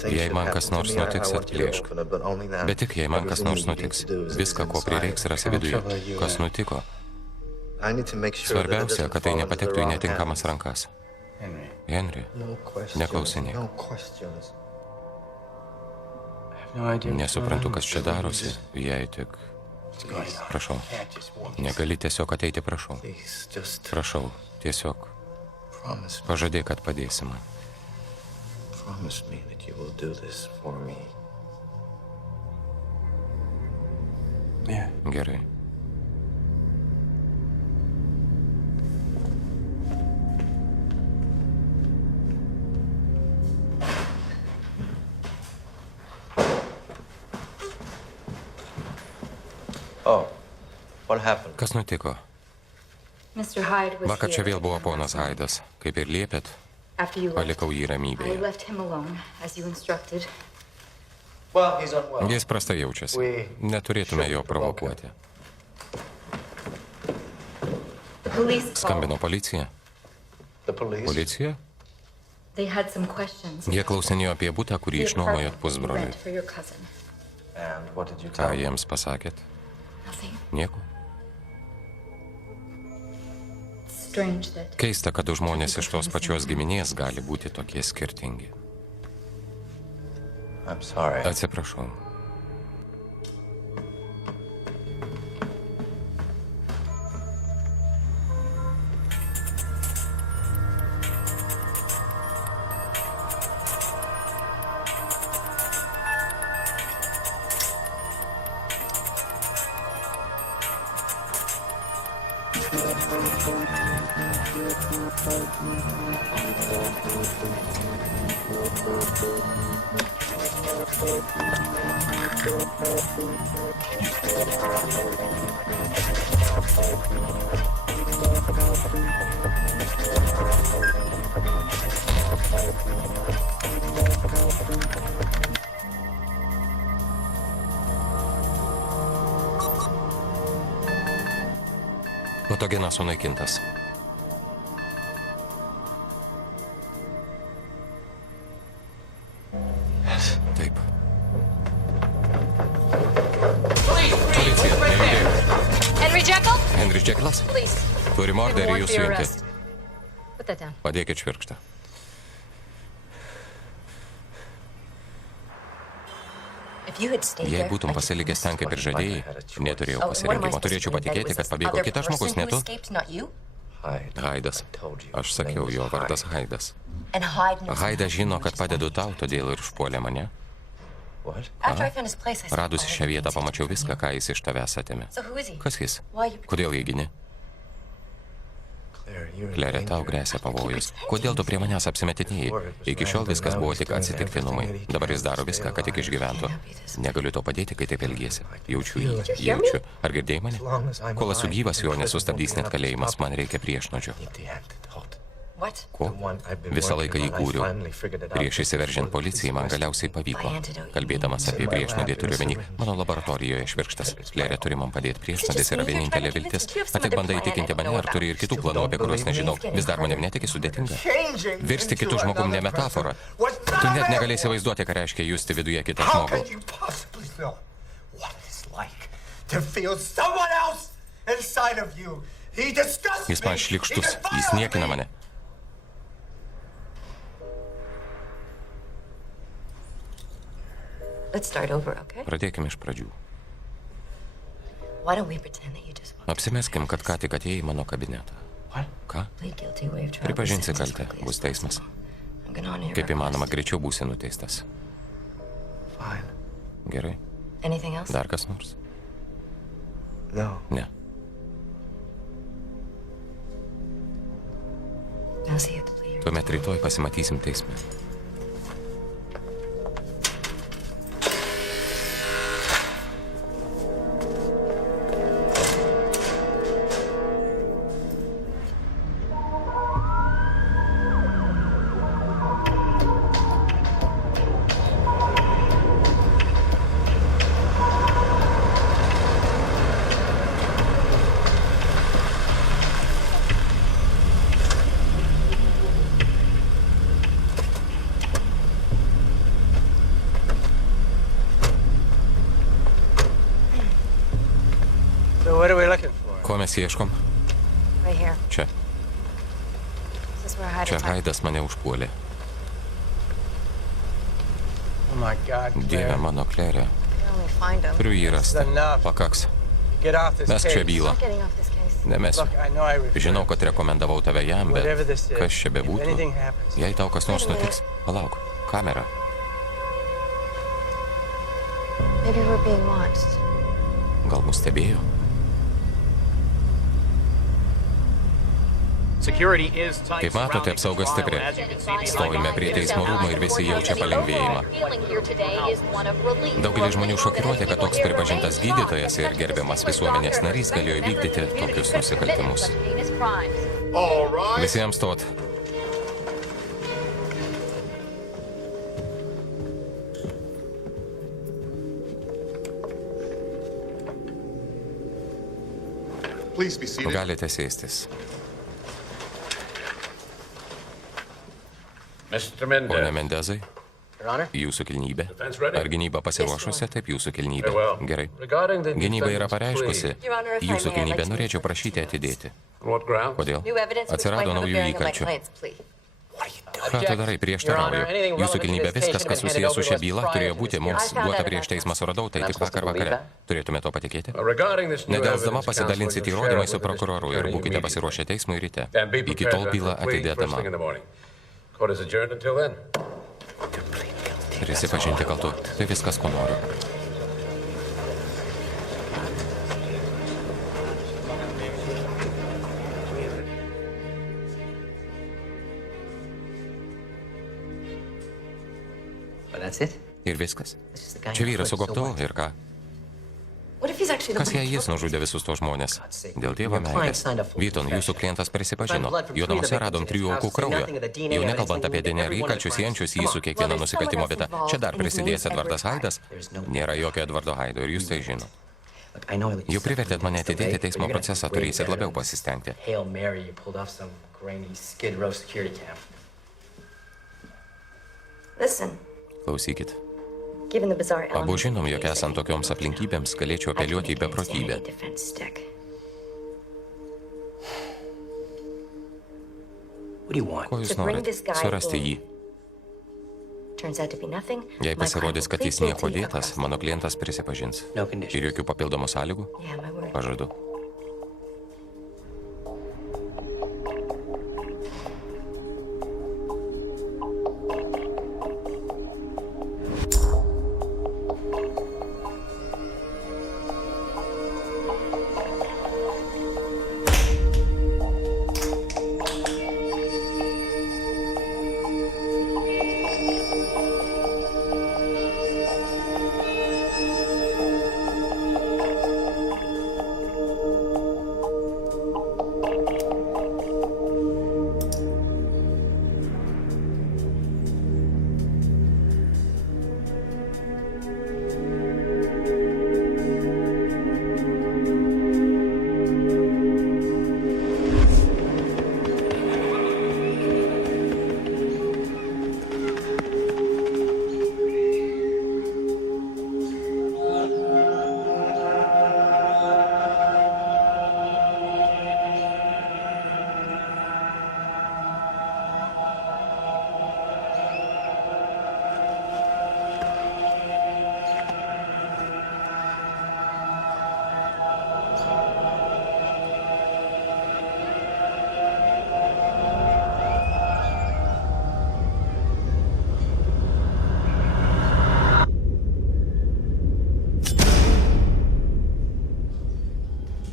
Jei man kas nors nutiks, atplėšk. Bet tik jei man kas nors nutiks. Viską, ko prireiks, rasi viduje. Kas nutiko? Svarbiausia, kad tai nepatektų į netinkamas rankas. Henry, neklausinėk. Nesuprantu, kas čia darosi, jei tik... Prašau. Negali tiesiog ateiti, prašau. Prašau, tiesiog. Pažadėk, kad padėsi man. Gerai. Kas nutiko? Vakar čia vėl buvo ponas Haidas. Kaip ir liepėt, palikau jį ramybėje. Jis prastai jaučiasi. Neturėtume jo provokuoti. Skambino policija. Policija? Jie klausinėjo apie butą, kurį išnuomojot pusbroliui. Ką jiems pasakėt? Nieko. Keista, kad žmonės iš tos pačios giminės gali būti tokie skirtingi. Atsiprašau. Patogenas sunaikintas. Taip. Policija, nejudėjau. Henry Jekylas? Turim orderį jūs suimti. Padėkit švirkštą. Jei būtum pasilikęs ten, kaip ir žadėjai, neturėjau pasirinkimo. Turėčiau patikėti, kad pabėgo kitas žmogus, ne tu? Haidas. Aš sakiau, jo vardas Haidas. Haidas žino, kad padedu tau, todėl ir užpuolė mane. Radusi šią vietą, pamačiau viską, ką jis iš tavęs atėmė. Kas jis? Kodėl jį gini? Claire, tau gresia pavojus. Kodėl tu prie manęs apsimetinėjai? Iki šiol viskas buvo tik atsitiktinumai. Dabar jis daro viską, kad tik išgyventų. Negaliu to padėti, kai taip elgiesi. Jaučiu jį. Jaučiu. Ar girdėjai mane? Kol esu gyvas, jo nesustabdys net kalėjimas. Man reikia priešnuodžio. Ko? Visą laiką jį kūriau. Prieš įsiveržiant policijai man galiausiai pavyko. Kalbėdamas apie priešnuodį turiu omeny, mano laboratorijoje švirkštas. Claire turi man padėti, priešnuodis yra vienintelė viltis. Ar tik bandai įtikinti mane, ar turi ir kitų planų, apie kuriuos nežinau. Vis dar manim netiki sudėtinga. Virsti kitų žmogum ne metafora. Tu net negalėsi vaizduoti, ką reiškia justi viduje kitą žmogų. to feel someone else inside of you. He disgusts me. Jis man šlikštus, jis niekina mane. Let's start over, okay? Pradėkime iš pradžių. Why don't we pretend that you just walked Apsimeskim, kad ką tik atėjai į mano kabinetą. Ką? plead guilty, waive trial, Pripažinsi be sentenced kaltę, quickly as bus teismas. possible. I'm gonna honor your Kaip įmanoma request. greičiau būsi nuteistas. Fine. Gerai. Anything else? Dar kas nors? No. Ne. I'll see you at the plea. Tuomet rytoj pasimatysim teisme. So what are we looking for? Ko mes ieškom? Right here. Čia. This is where I Čia hide Haidas mane užpuolė. Oh my God, Dieve Claire. mano, Klerė. only find him. Turiu jį rasti. Enough. Pakaks. Get off this Mesk case. šią bylą. Not getting off this case. Nemesiu. Look, I know I refused. Žinau, kad rekomendavau tave jam, bet Whatever this is, kas čia if bebūtų, anything happens, jei tau kas nors nutiks, palauk, kamera. Maybe we're being watched. Gal mus stebėjo? Kaip matote, apsauga stipri. Stovime prie teismo rūmų ir visi jaučia palengvėjimą. Daugelis žmonių šokiruoti, kad toks pripažintas gydytojas ir gerbiamas visuomenės narys galėjo įvykdyti tokius nusikaltimus. Visiems stot. Galite sėstis. Pone Mendezai, jūsų kilnybė. Ar gynyba pasiruošusi? Taip, jūsų kilnybė. Gerai. Gynyba yra pareiškusi. Jūsų kilnybė, norėčiau prašyti atidėti. Kodėl? Atsirado naujų įkalčių. Ką tu darai? Prieštarauju. Jūsų kilnybė, viskas, kas susijęs su šia byla, turėjo būti mums duota prieš teismą suradau, tai tik vakar vakare. Turėtume to patikėti? Nedelsdama pasidalinsite įrodymai su prokuroru ir būkite pasiruošę teismui ryte. Iki tol byla atidėtama. Prisipažinti kaltu. Tai viskas, ko noriu. Ir viskas. Čia vyras su gobtuvu ir ką? What if he's actually the Kas one jei who jis nužudė visus tos žmonės? Dėl Dievo meilės. Vyton, jūsų klientas prisipažino. Jo namuose radom 3 aukų kraujo. Jau nekalbant apie DNR įkalčius siejančius jį su kiekviena nusikaltimo vieta. Čia dar prisidėjęs Edvardas Haidas. Nėra jokio Edvardo Haido ir jūs tai žinot. Jau privertėt mane atidėti teismo procesą, turėsit labiau pasistengti. Hail Mary, you pulled off some grainy Skid Row security camp. Listen, Klausykit. given the bizarre Abu elements žinom, of the jog case, esant tokioms aplinkybėms galėčiau I can apeliuoti į make any beprotybę. defense stick. What do you want? Ko jūs norit? Surasti jį. Turns out to be nothing. Jei My pasirodys, kad client jis will nieko plead guilty dėtas, across mano klientas prisipažins. No conditions. Ir jokių papildomų sąlygų? Yeah, my word. Pažadu.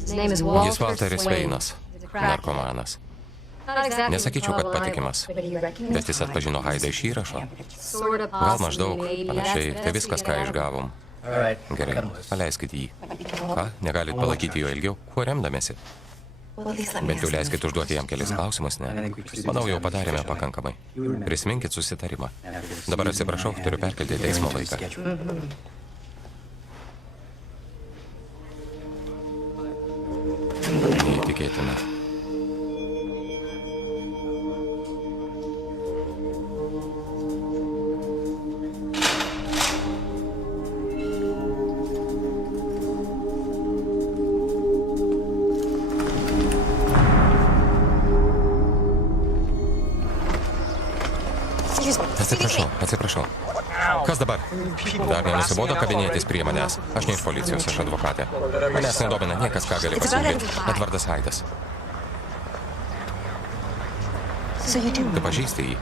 Jis Walteris Veinas, narkomanas. Nesakyčiau, kad patikimas, bet jis atpažino Haidą iš įrašo. Gal maždaug, panašiai, tai viskas, ką išgavom. Gerai, paleiskit jį. Ką, negalit palaikyti jo ilgiau? Kuo remdamėsi? Bet jau leiskit užduoti jam kelis klausimus, ne? Manau, jau padarėme pakankamai. Prisiminkit susitarimą. Dabar atsiprašau, turiu perkelti teismo laiką. Neįtikėtina. Atsiprašau. Kas dabar? Dar nenusibodo kabinėtis prie manęs. Aš ne iš policijos, aš advokatė. Manęs nedomina niekas, ką gali pasiūlyti. Edvardas Haidas. Tu pažįsti jį?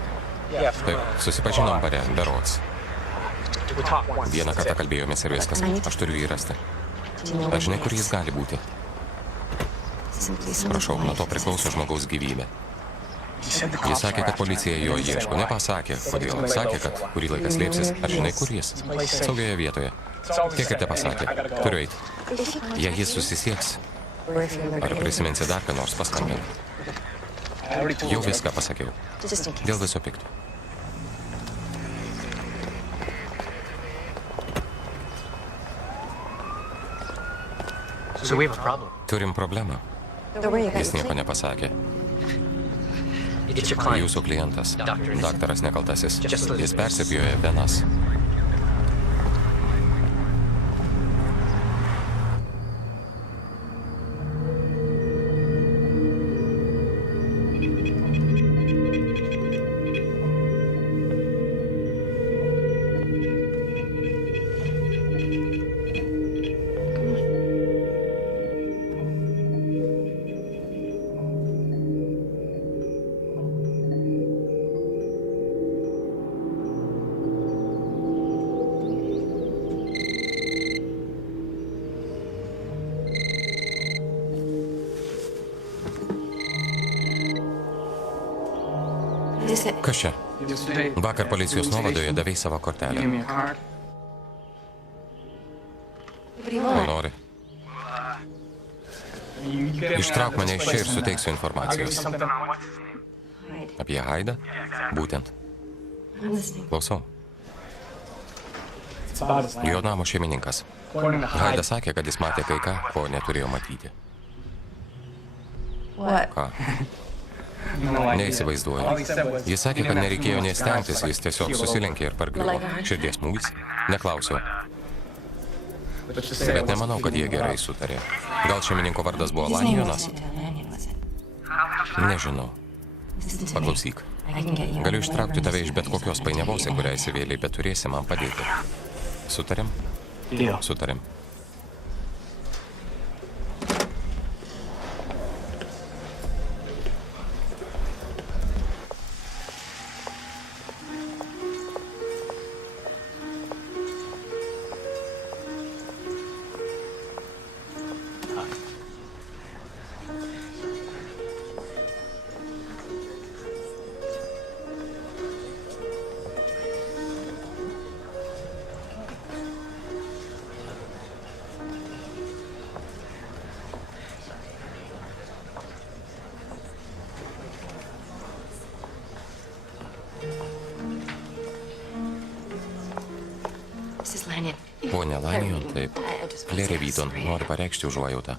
Taip, susipažinom bare, berods. Vieną kartą kalbėjomės ir viskas. Aš turiu jį rasti. Aš žinai, kur jis gali būti. Prašau, nuo to priklauso žmogaus gyvybė. Jis sakė, kad policija jo ieško. Nepasakė, kodėl. Sakė, kad kurį laiką slėpsis. Ar žinai, kur jis? Saugioje vietoje. Kiek ir te pasakė. Turiu eiti. Jei jis susisieks, ar prisiminsi dar ką nors, paskambink. Jau viską pasakiau. Dėl viso pikto. Turim problemą. Jis nieko nepasakė. Jūsų klientas, daktaras nekaltasis, jis persipjoja venas. Kas čia? Vakar policijos nuovadoje davei savo kortelę. Ko nori? Ištrauk mane iš čia ir suteiksiu informacijos. Apie Haidą? Būtent. Klausau. Jo namo šeimininkas. Haida sakė, kad jis matė kai ką, ko neturėjo matyti. Ką? Neįsivaizduoju. Jis sakė, kad nereikėjo nestengtis, jis tiesiog susilenkė ir pargriuvo. Širdies smūgis? Neklausiau. Bet nemanau, kad jie gerai sutarė. Gal šeimininko vardas buvo Lanionas? Nežinau. Paklausyk. Galiu ištraukti tave iš bet kokios painiavos, į kurią įsivėliai, bet turėsi man padėti. Sutarėm? Sutarėm. Pone Lanyon, taip. Klerė Vyton, noriu pareikšti užuojautą.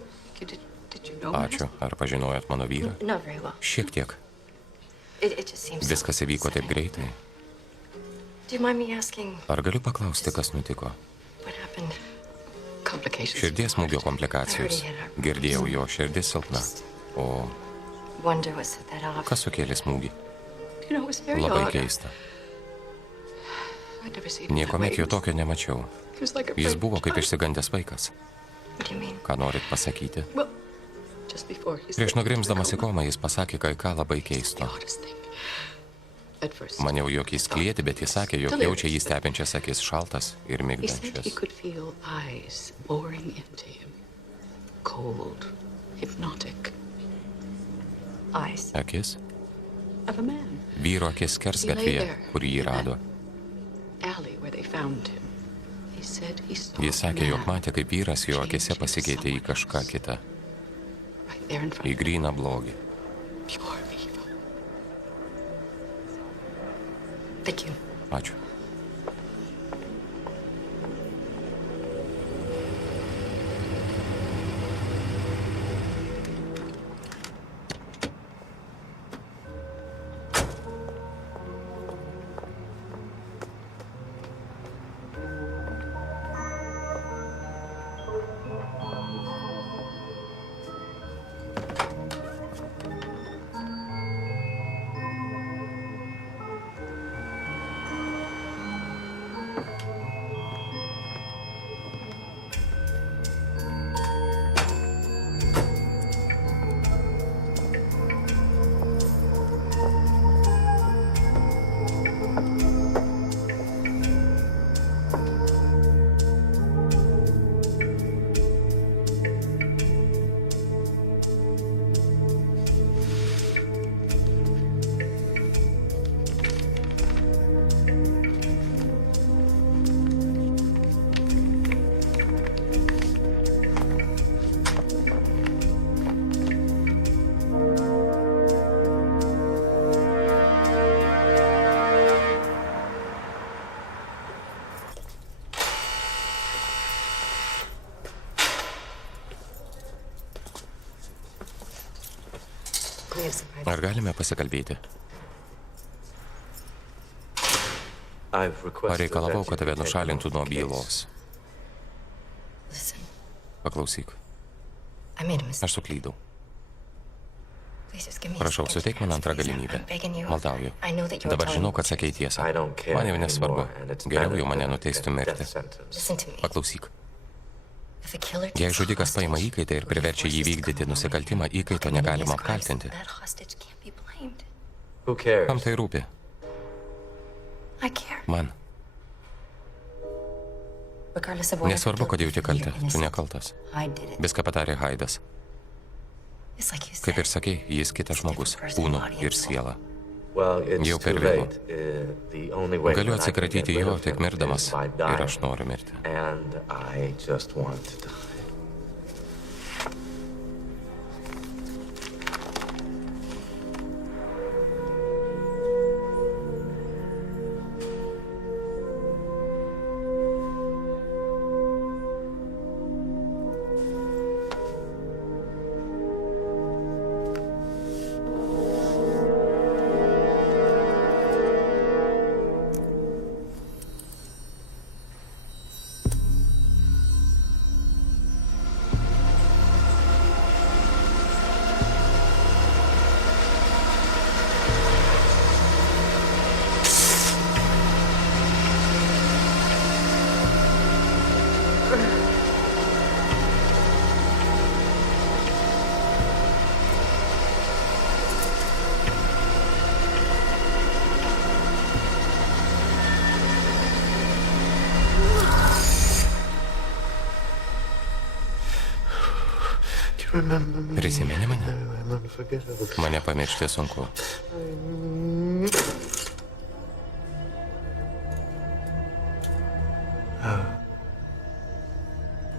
Ačiū. Ar pažinojot mano vyrą? Šiek tiek. Viskas įvyko taip greitai. Ar galiu paklausti, kas nutiko? Širdies smūgio komplikacijos. Girdėjau, jo širdis silpna. O kas sukėlė smūgį? Labai keista. Niekuomet jo tokio nemačiau. Jis buvo kaip išsigandęs vaikas. Ką norit pasakyti? Prieš nugrimzdamas į komą jis pasakė kai ką labai keisto. Maniau, jog jis kliedi, bet jis sakė, jog jaučia jį stebinčias akis šaltas ir migdančias. Akis? of a man. Vyro akis skersgatvyje, kur jį rado. Alley where they found him. He said he saw Jis sakė, jog matė, kaip vyras jo akise pasikeitė į kažką kitą. right there in front Į of him. gryną blogį. Pure evil. Thank you. Ačiū. We have some Ar galime pasikalbėti? I've requested Pareikalavau, that kad you tave be taken nušalintų off nuo the case. bylos. Listen, Paklausyk, I made a mistake. aš suklydau. Please just give me a Prašau, second suteik man chance, antrą please. galimybę. I'm begging you. Maldauju. I know that you're Dabar telling žinau, me kad the sakei tiesą. I don't care Man jau nesvarbu. anymore, and it's Geriau better jau mane for me to nuteistų get a mirti. death sentence. Listen to me. Paklausyk. If a killer Jei takes a žudikas paima hostage, įkaitą ir priverčia jį vykdyti nusikaltimą, įkaito negalima apkaltinti. that hostage can't be blamed. Who cares? Kam tai rūpi? I care. Man. Regardless of what Nesvarbu, kad jauti kaltę. Tu nekaltas. I did it. Viską padarė Haidas. It's like you said. Kaip ir sakei, jis kitas žmogus. Kūnu ir siela. Well, it's Jau per too vėlu. late. The only way Galiu that I can atsikratyti get rid jo of tik him mirdamas. is by Ir dying. aš noriu mirti. And I just want to die. Prisimeni mane? Mane pamiršti sunku.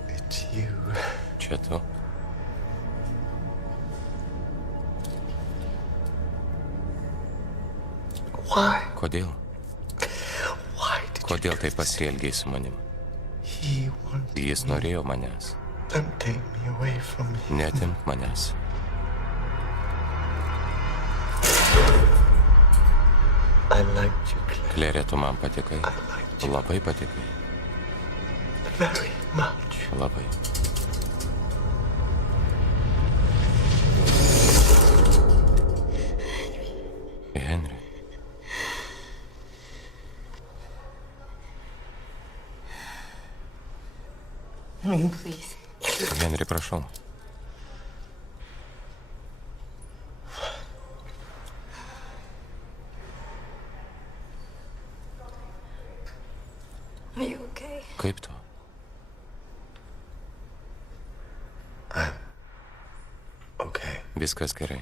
It's you. Čia tu. Why? Kodėl? Why did Kodėl taip pasielgiai su manim? he want? Jis norėjo manęs. Don't take me away from him. Netimk manęs. I liked you, Claire, Klerė, tu man patikai. I liked you Labai patikai. very much. Labai. Henry. Please. Henry, prašau. Are you okay? Kaip tu? Okay. Viskas gerai.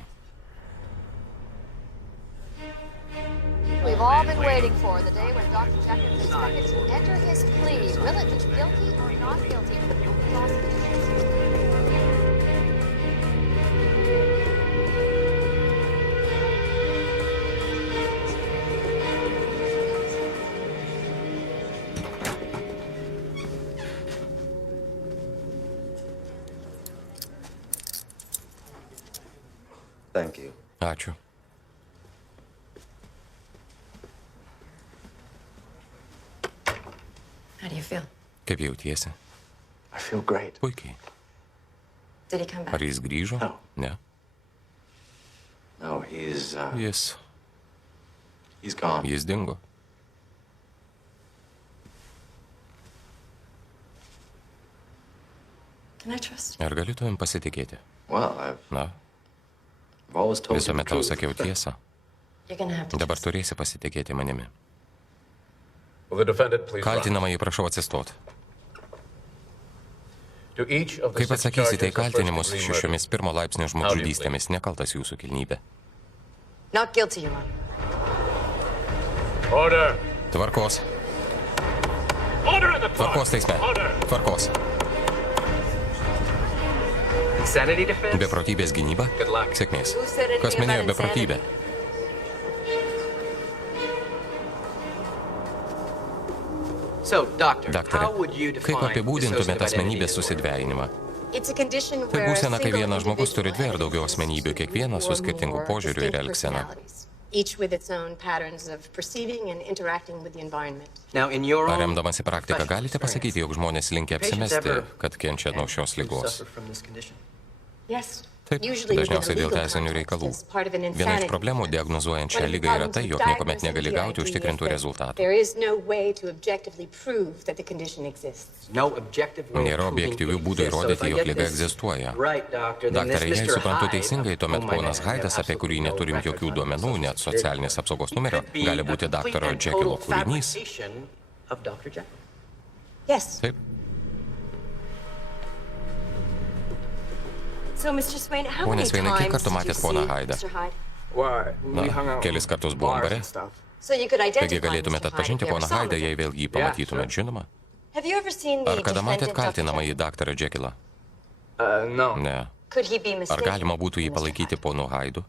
waiting for, the day when Dr. Jekyll is expected to enter his plea. Will it be guilty or not guilty? Thank you. Ačiū. How do you feel? Kaip jautiesi? I feel great. Puikiai. Did he come back? Ar jis grįžo? No. Ne. No, he's gone. Jis dingo. Can I trust you? Ar galiu tavim pasitikėti? Well, Na, I've always told you the visuomet tau truth. sakiau tiesą. You're gonna have to Dabar trust turėsi pasitikėti manimi. Will the defendant please rise? Kaltinamąjį prašau atsistoti. To each of the Kaip 6 atsakysite į charges of kaltinimus first-degree murder? šešiomis pirmo laipsnio žmogžudystėmis, nekaltas jūsų kilnybė? Not guilty, Your Honor. Order! Tvarkos. Order in the court! Tvarkos teisme. Order! Tvarkos. Insanity defense? Beprotybės gynyba? Good luck. Sėkmės. Who said anything Kas minėjo about beprotybę? So, doctor, Daktare, how would you kaip define apibūdintumėte dissociative asmenybės identity disorder? susidvejinimą? It's a condition Tai where a būsena, kai single vienas žmogus turi dvi ar individual daugiau has asmenybių, kiekvienas su two or skirtingu more požiūriu ir distinct elgsena. personalities, each with its own patterns of perceiving and interacting with the environment. Now, in your Ar own remdamasi praktiką professional galite pasakyti, jog žmonės linkia patients apsimesti, ever kad kenčia nuo šios lygos? suffer from this condition? Yes. Taip, Usually within a dažniausiai dėl legal teisinių context, reikalų. as part of an Viena iš insanity problemų defense. diagnozuojant One šią of the lygą yra problems tai, with jog niekuomet diagnosing negali gauti PID užtikrintų is that rezultatų. There is no way to objectively prove that the condition exists. No objective way of Nėra proving objektyvių it būdų exists. So if įrodyti, I jog get liga this egzistuoja. right, doctor, then this Daktare, jei Mr. suprantu Hyde, teisingai, tuomet oh my ponas man, Haidas, apie kurį absolutely neturim no jokių record duomenų, on net Social socialinės Security. apsaugos It numerio, could be gali a būti complete daktaro and Džekilo total kūrinys. fabrication of Dr. Jekyll. Yes. Taip, So, Mr. Swain, how Pone many Sveinai, kiek times kartų did you matėt see poną Haidą? Mr. Hyde? Na, kelis kartus buvom bare. So you could identify Taigi galėtumėte Mr. Hyde atpažinti if you ever poną saw Haidą, him. jei vėl jį pamatytumėt, žinoma. Have you ever seen the Ar kada matėt defendant, Dr. kaltinamąjį Jekyll? daktarą Džekilą? No. Ne. Could he be Ar mistaken? galima būtų jį for Mr. palaikyti Hyde? ponu Haidu?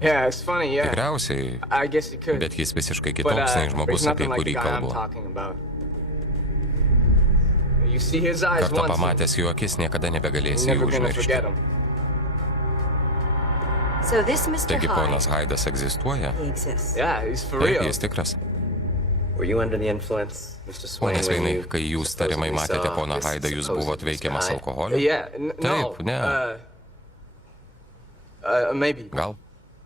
Yeah, it's funny, yeah. Tikriausiai, I guess you could. bet jis visiškai But, kitoks nei he's žmogus, nothing apie like kurį the guy I'm kalbu. talking about. You see his eyes Kartą once, pamatęs jų akis, niekada you're nebegalėsi jų never gonna forget užmiršti. him. So this Mr. Taigi ponas Hyde, Haidas egzistuoja? he exists. Yeah, he's for Taip, real. jis tikras. Were you under the influence, Mr. Swain, Pone when Sveinai, you kai jūs tariamai supposedly matėte saw poną this Haidą, jūs supposed buvot veikiamas guy? alkoholio? Yeah, no. Taip, ne. Maybe. Gal?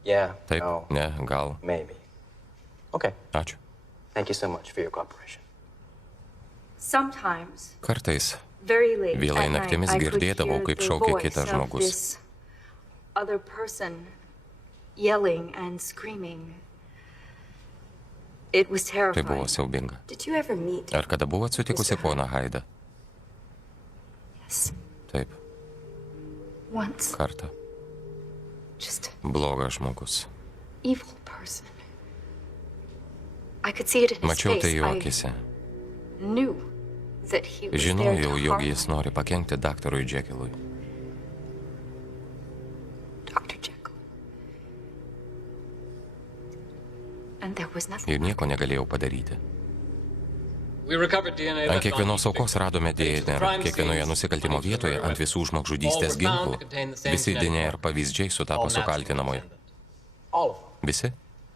Yeah. Taip, No. ne, gal. Maybe. Okay. Ačiū. Thank you so much for your cooperation. Sometimes, Kartais very late vėlai at night, naktimis I could girdėdavau, hear kaip the šaukia voice kitas of žmogus. this other person yelling and screaming. It was Tai terrifying. buvo siaubinga. Did you ever meet? Ar kada buvot sutikusi poną Haidą? Yes. Taip, Once. kartą. Just Blogas žmogus. evil person. I could see it in his Mačiau face. tai jo I akise. knew that he was there Žinojau, to jog harm jis nori pakenkti daktarui Džekilui. Dr. Jekyll. And there was nothing. Ir nieko negalėjau padaryti. We recovered DNA Ant left on kiekvienos each aukos victim. radome DNR, kiekvienoje nusikaltimo vietoje, ant visų žmogžudystės ginklų. Visi DNR pavyzdžiai sutapo su kaltinamoju. All of them. Visi?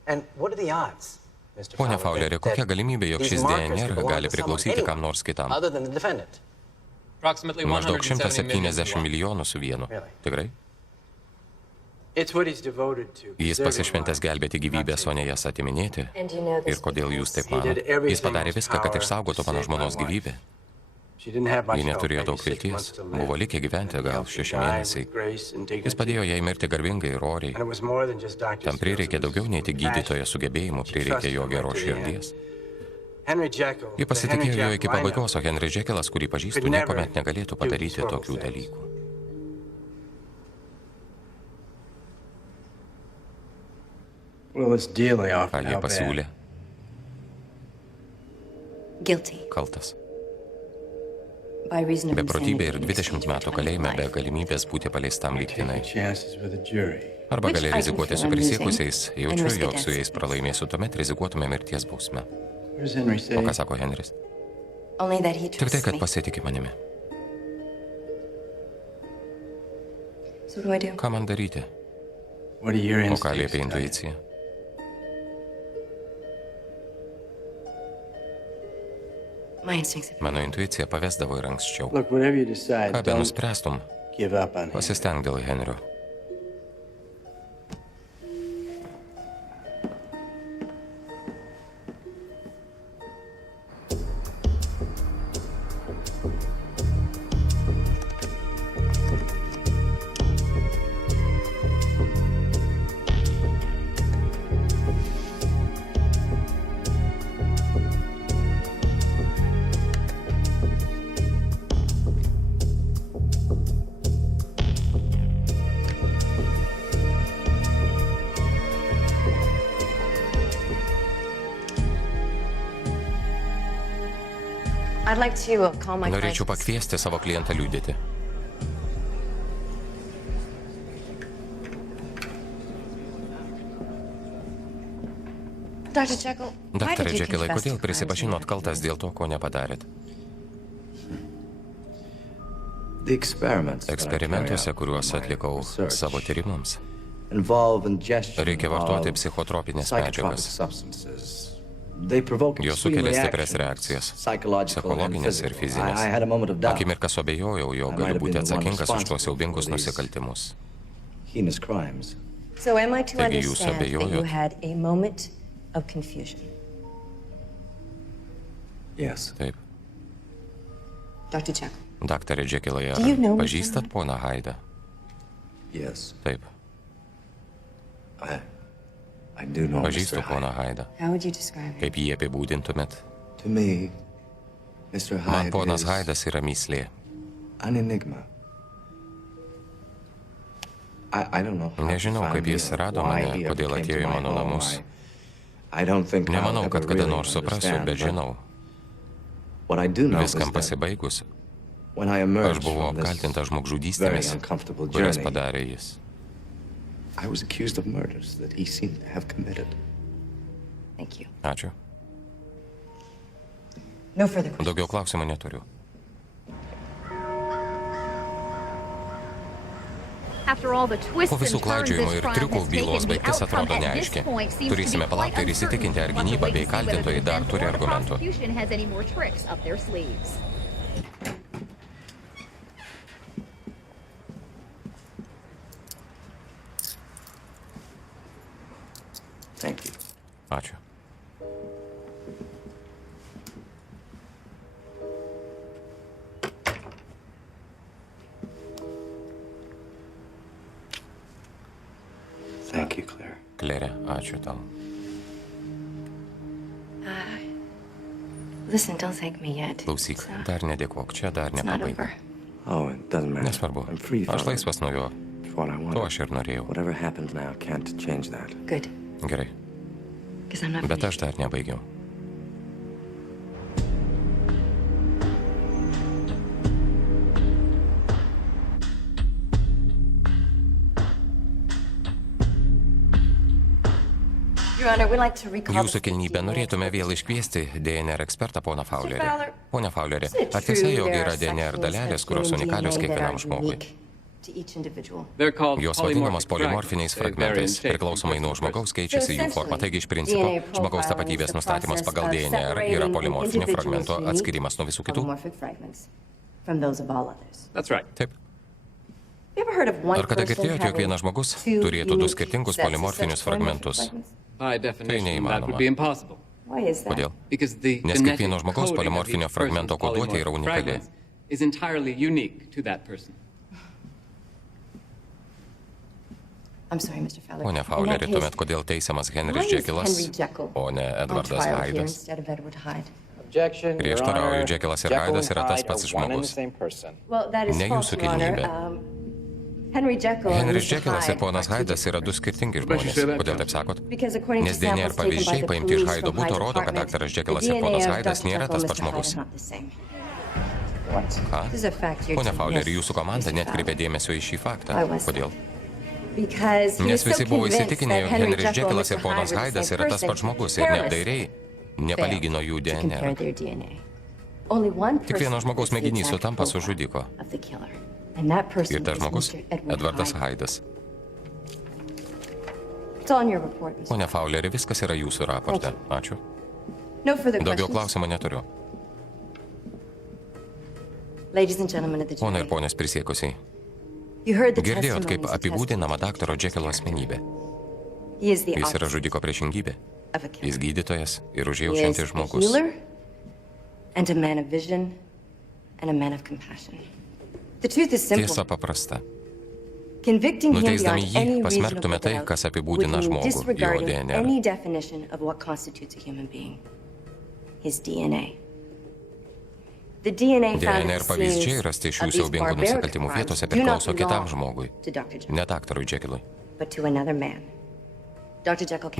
And what are the odds, Mr. Pone Fowler, Fauleri, kokia galimybė, jog these šis markers DNR could belong gali to someone, priklausyti kam anyone, nors kitam? other than the defendant? Approximately Maždaug 170 170 milijonų su vienu. Really? Tikrai? It's what he's devoted to. Jis preserving pasišventęs life. gelbėti gyvybės, o ne jas atiminėti. And you know Ir this kodėl jūs taip He manot? did everything Jis padarė in his viską, kad power išsaugotų to mano save my žmonos wife. gyvybę. She didn't have much Ji help, neturėjo maybe daug 6 months vilties. to live. Buvo likę gyventi gal He 6 died mėnesiai. with grace and Jis dignity. padėjo jai mirti garbingai ir oriai. And it was more than just doctor's Tam prireikė skills, it daugiau was nei tik compassion. gydytojo sugebėjimų, prireikė jo geros širdies. Henry Jekyll. Ji the Henry pasitikėjo jo iki Jekyll I know, pabaigos, o Henry Jekyllas, kurį pažįstu, niekuomet negalėtų padaryti tokių dalykų. Ką jie pasiūlė? Guilty. Kaltas. By reason of Beprotybė ir insanity, 20 metų kalėjime be galimybės būti paleistam lygtinai. Arba Which gali I rizikuoti su prefer prisiekusiais, losing jaučiu, and risk jog it su jais against pralaimėsiu, tuomet rizikuotume mirties bausmę. O ką sako Henris? Only that he Tik tai, trusts kad me. pasitikė manimi. So what do I do? Ką man daryti? O ką liepia intuicija? My instincts. Mano intuicija pavesdavo ir anksčiau. Ką Ką be nuspręstum, pasisteng dėl Henrio. I'd like to call my Norėčiau client. pakviesti savo klientą liudyti. Dr. Jekyll, why Daktare did you Džekilai, confess kodėl to crimes prisipažinot you kaltas dėl to, ko nepadarėt? Eksperimentuose, kuriuos atlikau savo tyrimams, reikia vartoti psichotropinės medžiagas. Jos sukelia stiprias reakcijas, psichologinės ir fizinės. Akimirką suabejojau, jog galiu būti atsakingas už tuos siaubingus nusikaltimus. So am I to Taigi jūs understand that you abejojot? had a moment of confusion? Taip. Dr. Jekyll, Daktare Džekilai, ar Do you know Mr. pažįstat poną Haidą? Taip. Pažįstu poną Haidą. how would you describe him? Kaip jį apibūdintumėt? Man ponas Haidas yra mįslė. Nežinau, kaip jis rado mane, kodėl atėjo į mano namus. Nemanau, kad kada nors suprasiu, bet žinau. Viskam pasibaigus, aš buvau apkaltintas žmogžudystėmis, kurias padarė jis. Thank you. Ačiū. No further questions. Daugiau klausimų neturiu. Po visų klaidžiojimų ir triukų bylos baigtis atrodo neaiški. Turėsime palaukti ir įsitikinti, ar gynyba bei kaltintojai dar turi argumentų. Ačiū. Klere, ačiū tau. Listen, don't thank me yet. Klausyk, It's, dar nedėkok, čia dar it's not nepabaiga. over. Nesvarbu, aš laisvas nuo jo. To aš ir norėjau. Good. Gerai, Because I'm not bet finished. aš dar nebaigiau. Your Honor, we'd like to recall Jūsų kilnybė, norėtume vėl iškviesti DNR ekspertą poną Fowlerį. Pone Fowlerį, ar tiesa, jog yra DNR dalelės, kurios unikalios kiekvienam žmogui? Jos vadinamos polimorfiniais fragmentais. Priklausomai nuo žmogaus keičiasi jų forma. Taigi, iš principo, žmogaus tapatybės nustatymas pagal DNR yra polimorfinių fragmentų atskirimas nuo visų kitų. That's right. Taip. Ar kada girdėjote, jog vienas žmogus turėtų du skirtingus polimorfinius fragmentus? By definition, that neįmanoma. would be impossible. Kodėl? Because the Nes genetic kiekvieno žmogaus coding of polimorfinio each fragmento person's koduotė yra polymorphic unikali. fragments is entirely unique to that person. I'm sorry, Mr. Fowler. Pone Fowleri, tuomet kodėl teisiamas Henris Džekilas, o ne Edvardas Haidas? Prieštarauju, Džekilas ir Haidas yra tas pats žmogus. Ne jūsų kilnybė. Henris Jekylas ir ponas Haidas yra du skirtingi žmonės. Kodėl taip sakot? Nes DNR pavyzdžiai paimti iš Haido buto rodo, kad daktaras Jekylas ir ponas Haidas nėra tas pats žmogus. Ką? Pone Fowleri, jūsų komanda netkreipė dėmesio į šį faktą. Kodėl? Nes visi buvo įsitikinę, jog Henris Jekylas ir ponas Haidas yra tas pats žmogus ir neapdairiai nepalygino jų DNR. Tik vieno žmogaus mėginys sutampa su žudiko. Ir tas žmogus – Edvardas Haidas. Pone Fowleri, viskas yra jūsų raporte. Ačiū. Daugiau klausimų neturiu. Ponai ir ponės prisiekusiai. Girdėjot, kaip apibūdinama daktaro Jekylo asmenybė. Jis yra žudiko priešingybė. Jis gydytojas ir užjaučiantis žmogus. Tiesa paprasta. Nuteisdami jį, pasmerktume tai, kas apibūdina žmogų, jo DNR. DNR pavyzdžiai rasti šių siaubingų nusikaltimų vietose priklauso kitam žmogui, ne daktarui Jekylui.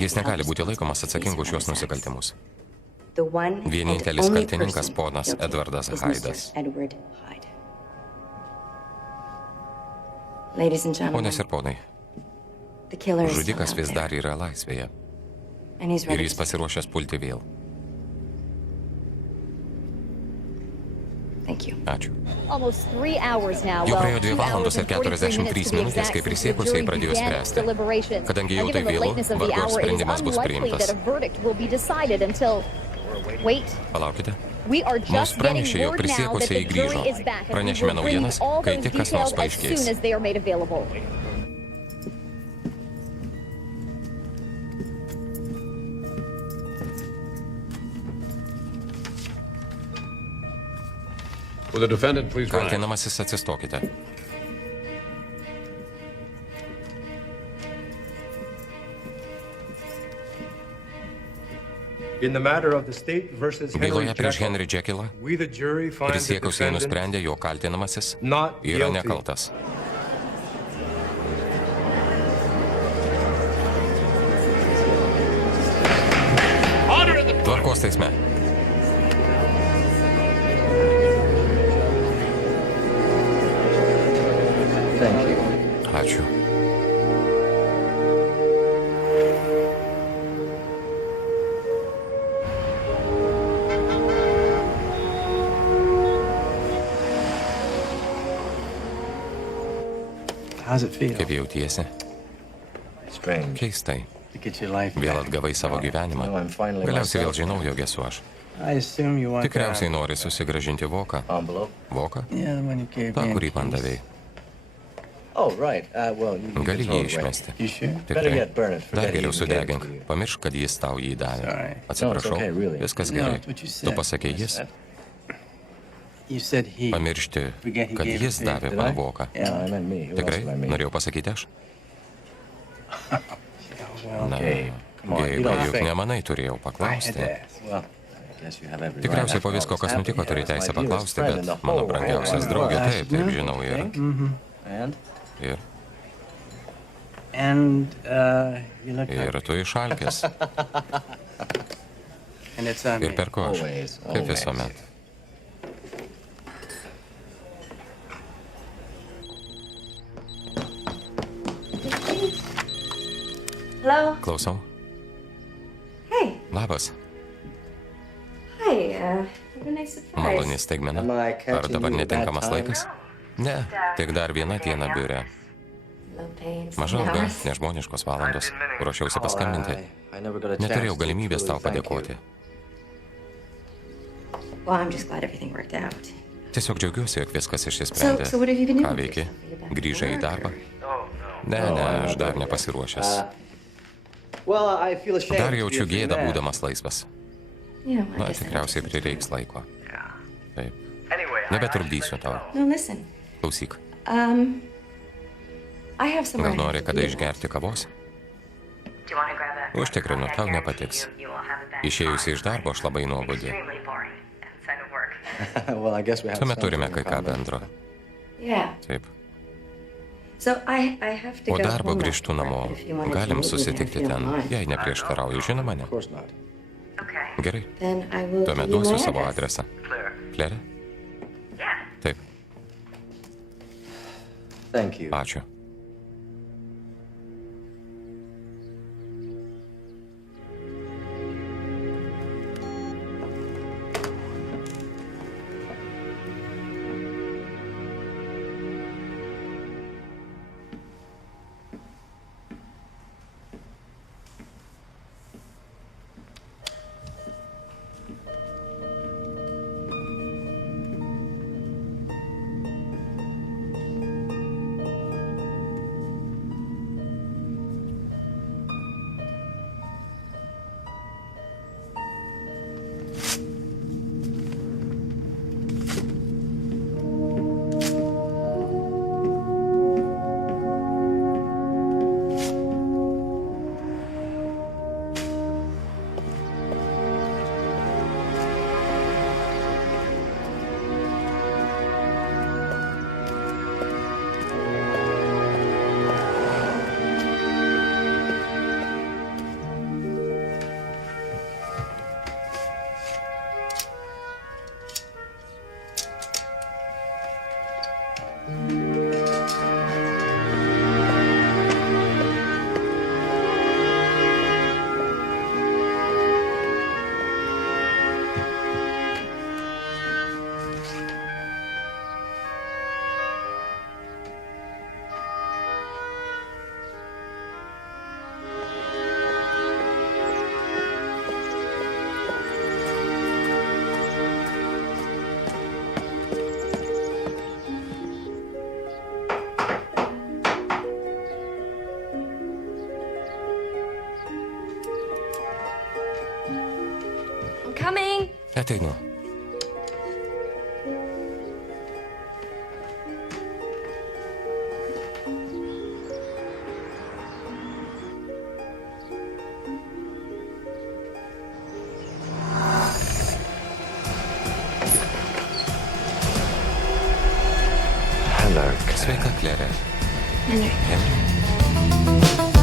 Jis negali būti laikomas atsakingu šios nusikaltimus. Vienintelis kaltininkas ponas Edvardas Haidas. Ponės ir ponai, žudikas vis dar yra laisvėje ir jis pasiruošęs pulti vėl. Ačiū. Jau praėjo 2 valandos ir 43 minutės, kai prisiekusiai pradėjo spręsti. Kadangi jau tai vėlu, vargu ar sprendimas bus priimtas. Palaukite. Mums pranešė, jog prisiekusiai grįžo. Pranešime naujienas, kai tik kas nors paaiškės. Kaltinamasis, atsistokite. Byloje prieš Henry Jekylą prisiekusiai nusprendė, jog kaltinamasis yra nekaltas. Tvarkos teisme. Ačiū. Kaip jautiesi? Keistai. Vėl atgavai savo gyvenimą. Galiausiai vėl žinau, jog esu aš. Tikriausiai nori susigrąžinti voką. Voką? Ta, kurį man davėjai. Gali jį išmesti. Tikrai. Dar geriau sudegink. Pamiršk, kad jis tau jį davė. Atsiprašau, viskas gerai. Tu pasakei jis. Pamiršti, kad jis davė man voką. Tikrai? Norėjau pasakyti aš? Na, Geiba, juk nemanai turėjau paklausti. Tikriausiai po visko, kas nutiko, turi teisę paklausti, bet mano brangiausias draugė, taip, žinau, ir tu išalkęs. Ir per ko aš, kaip visuomet. Klausau. Labas. Maloni staigmena. Ar dabar netinkamas laikas? Ne, tik dar viena diena biure. Maža alga, nežmoniškos valandos. Ruošiausi paskambinti. Neturėjau galimybės tau padėkoti. Tiesiog džiaugiuosi, jog viskas išsisprendė. Ką veiki? Grįžai į darbą? Ne, aš dar nepasiruošęs. Dar jaučiu gėdą, būdamas laisvas. Na, tikriausiai prireiks laiko. Taip. Nebetrukdysiu tau. Klausyk. Gal nori kada išgerti kavos? Užtikrinu, tau nepatiks. Išėjusi iš darbo, aš labai nuobodi. Tuomet turime kai ką bendro. Taip. Po darbo grįžtu namo. Galim susitikti ten, jei neprieštarauju, žinoma, ne. Gerai. Tuomet duosiu savo adresą. Klere? Taip. Ačiū. Ateinu. Hello. Sveika, Klere. Henry. Henry.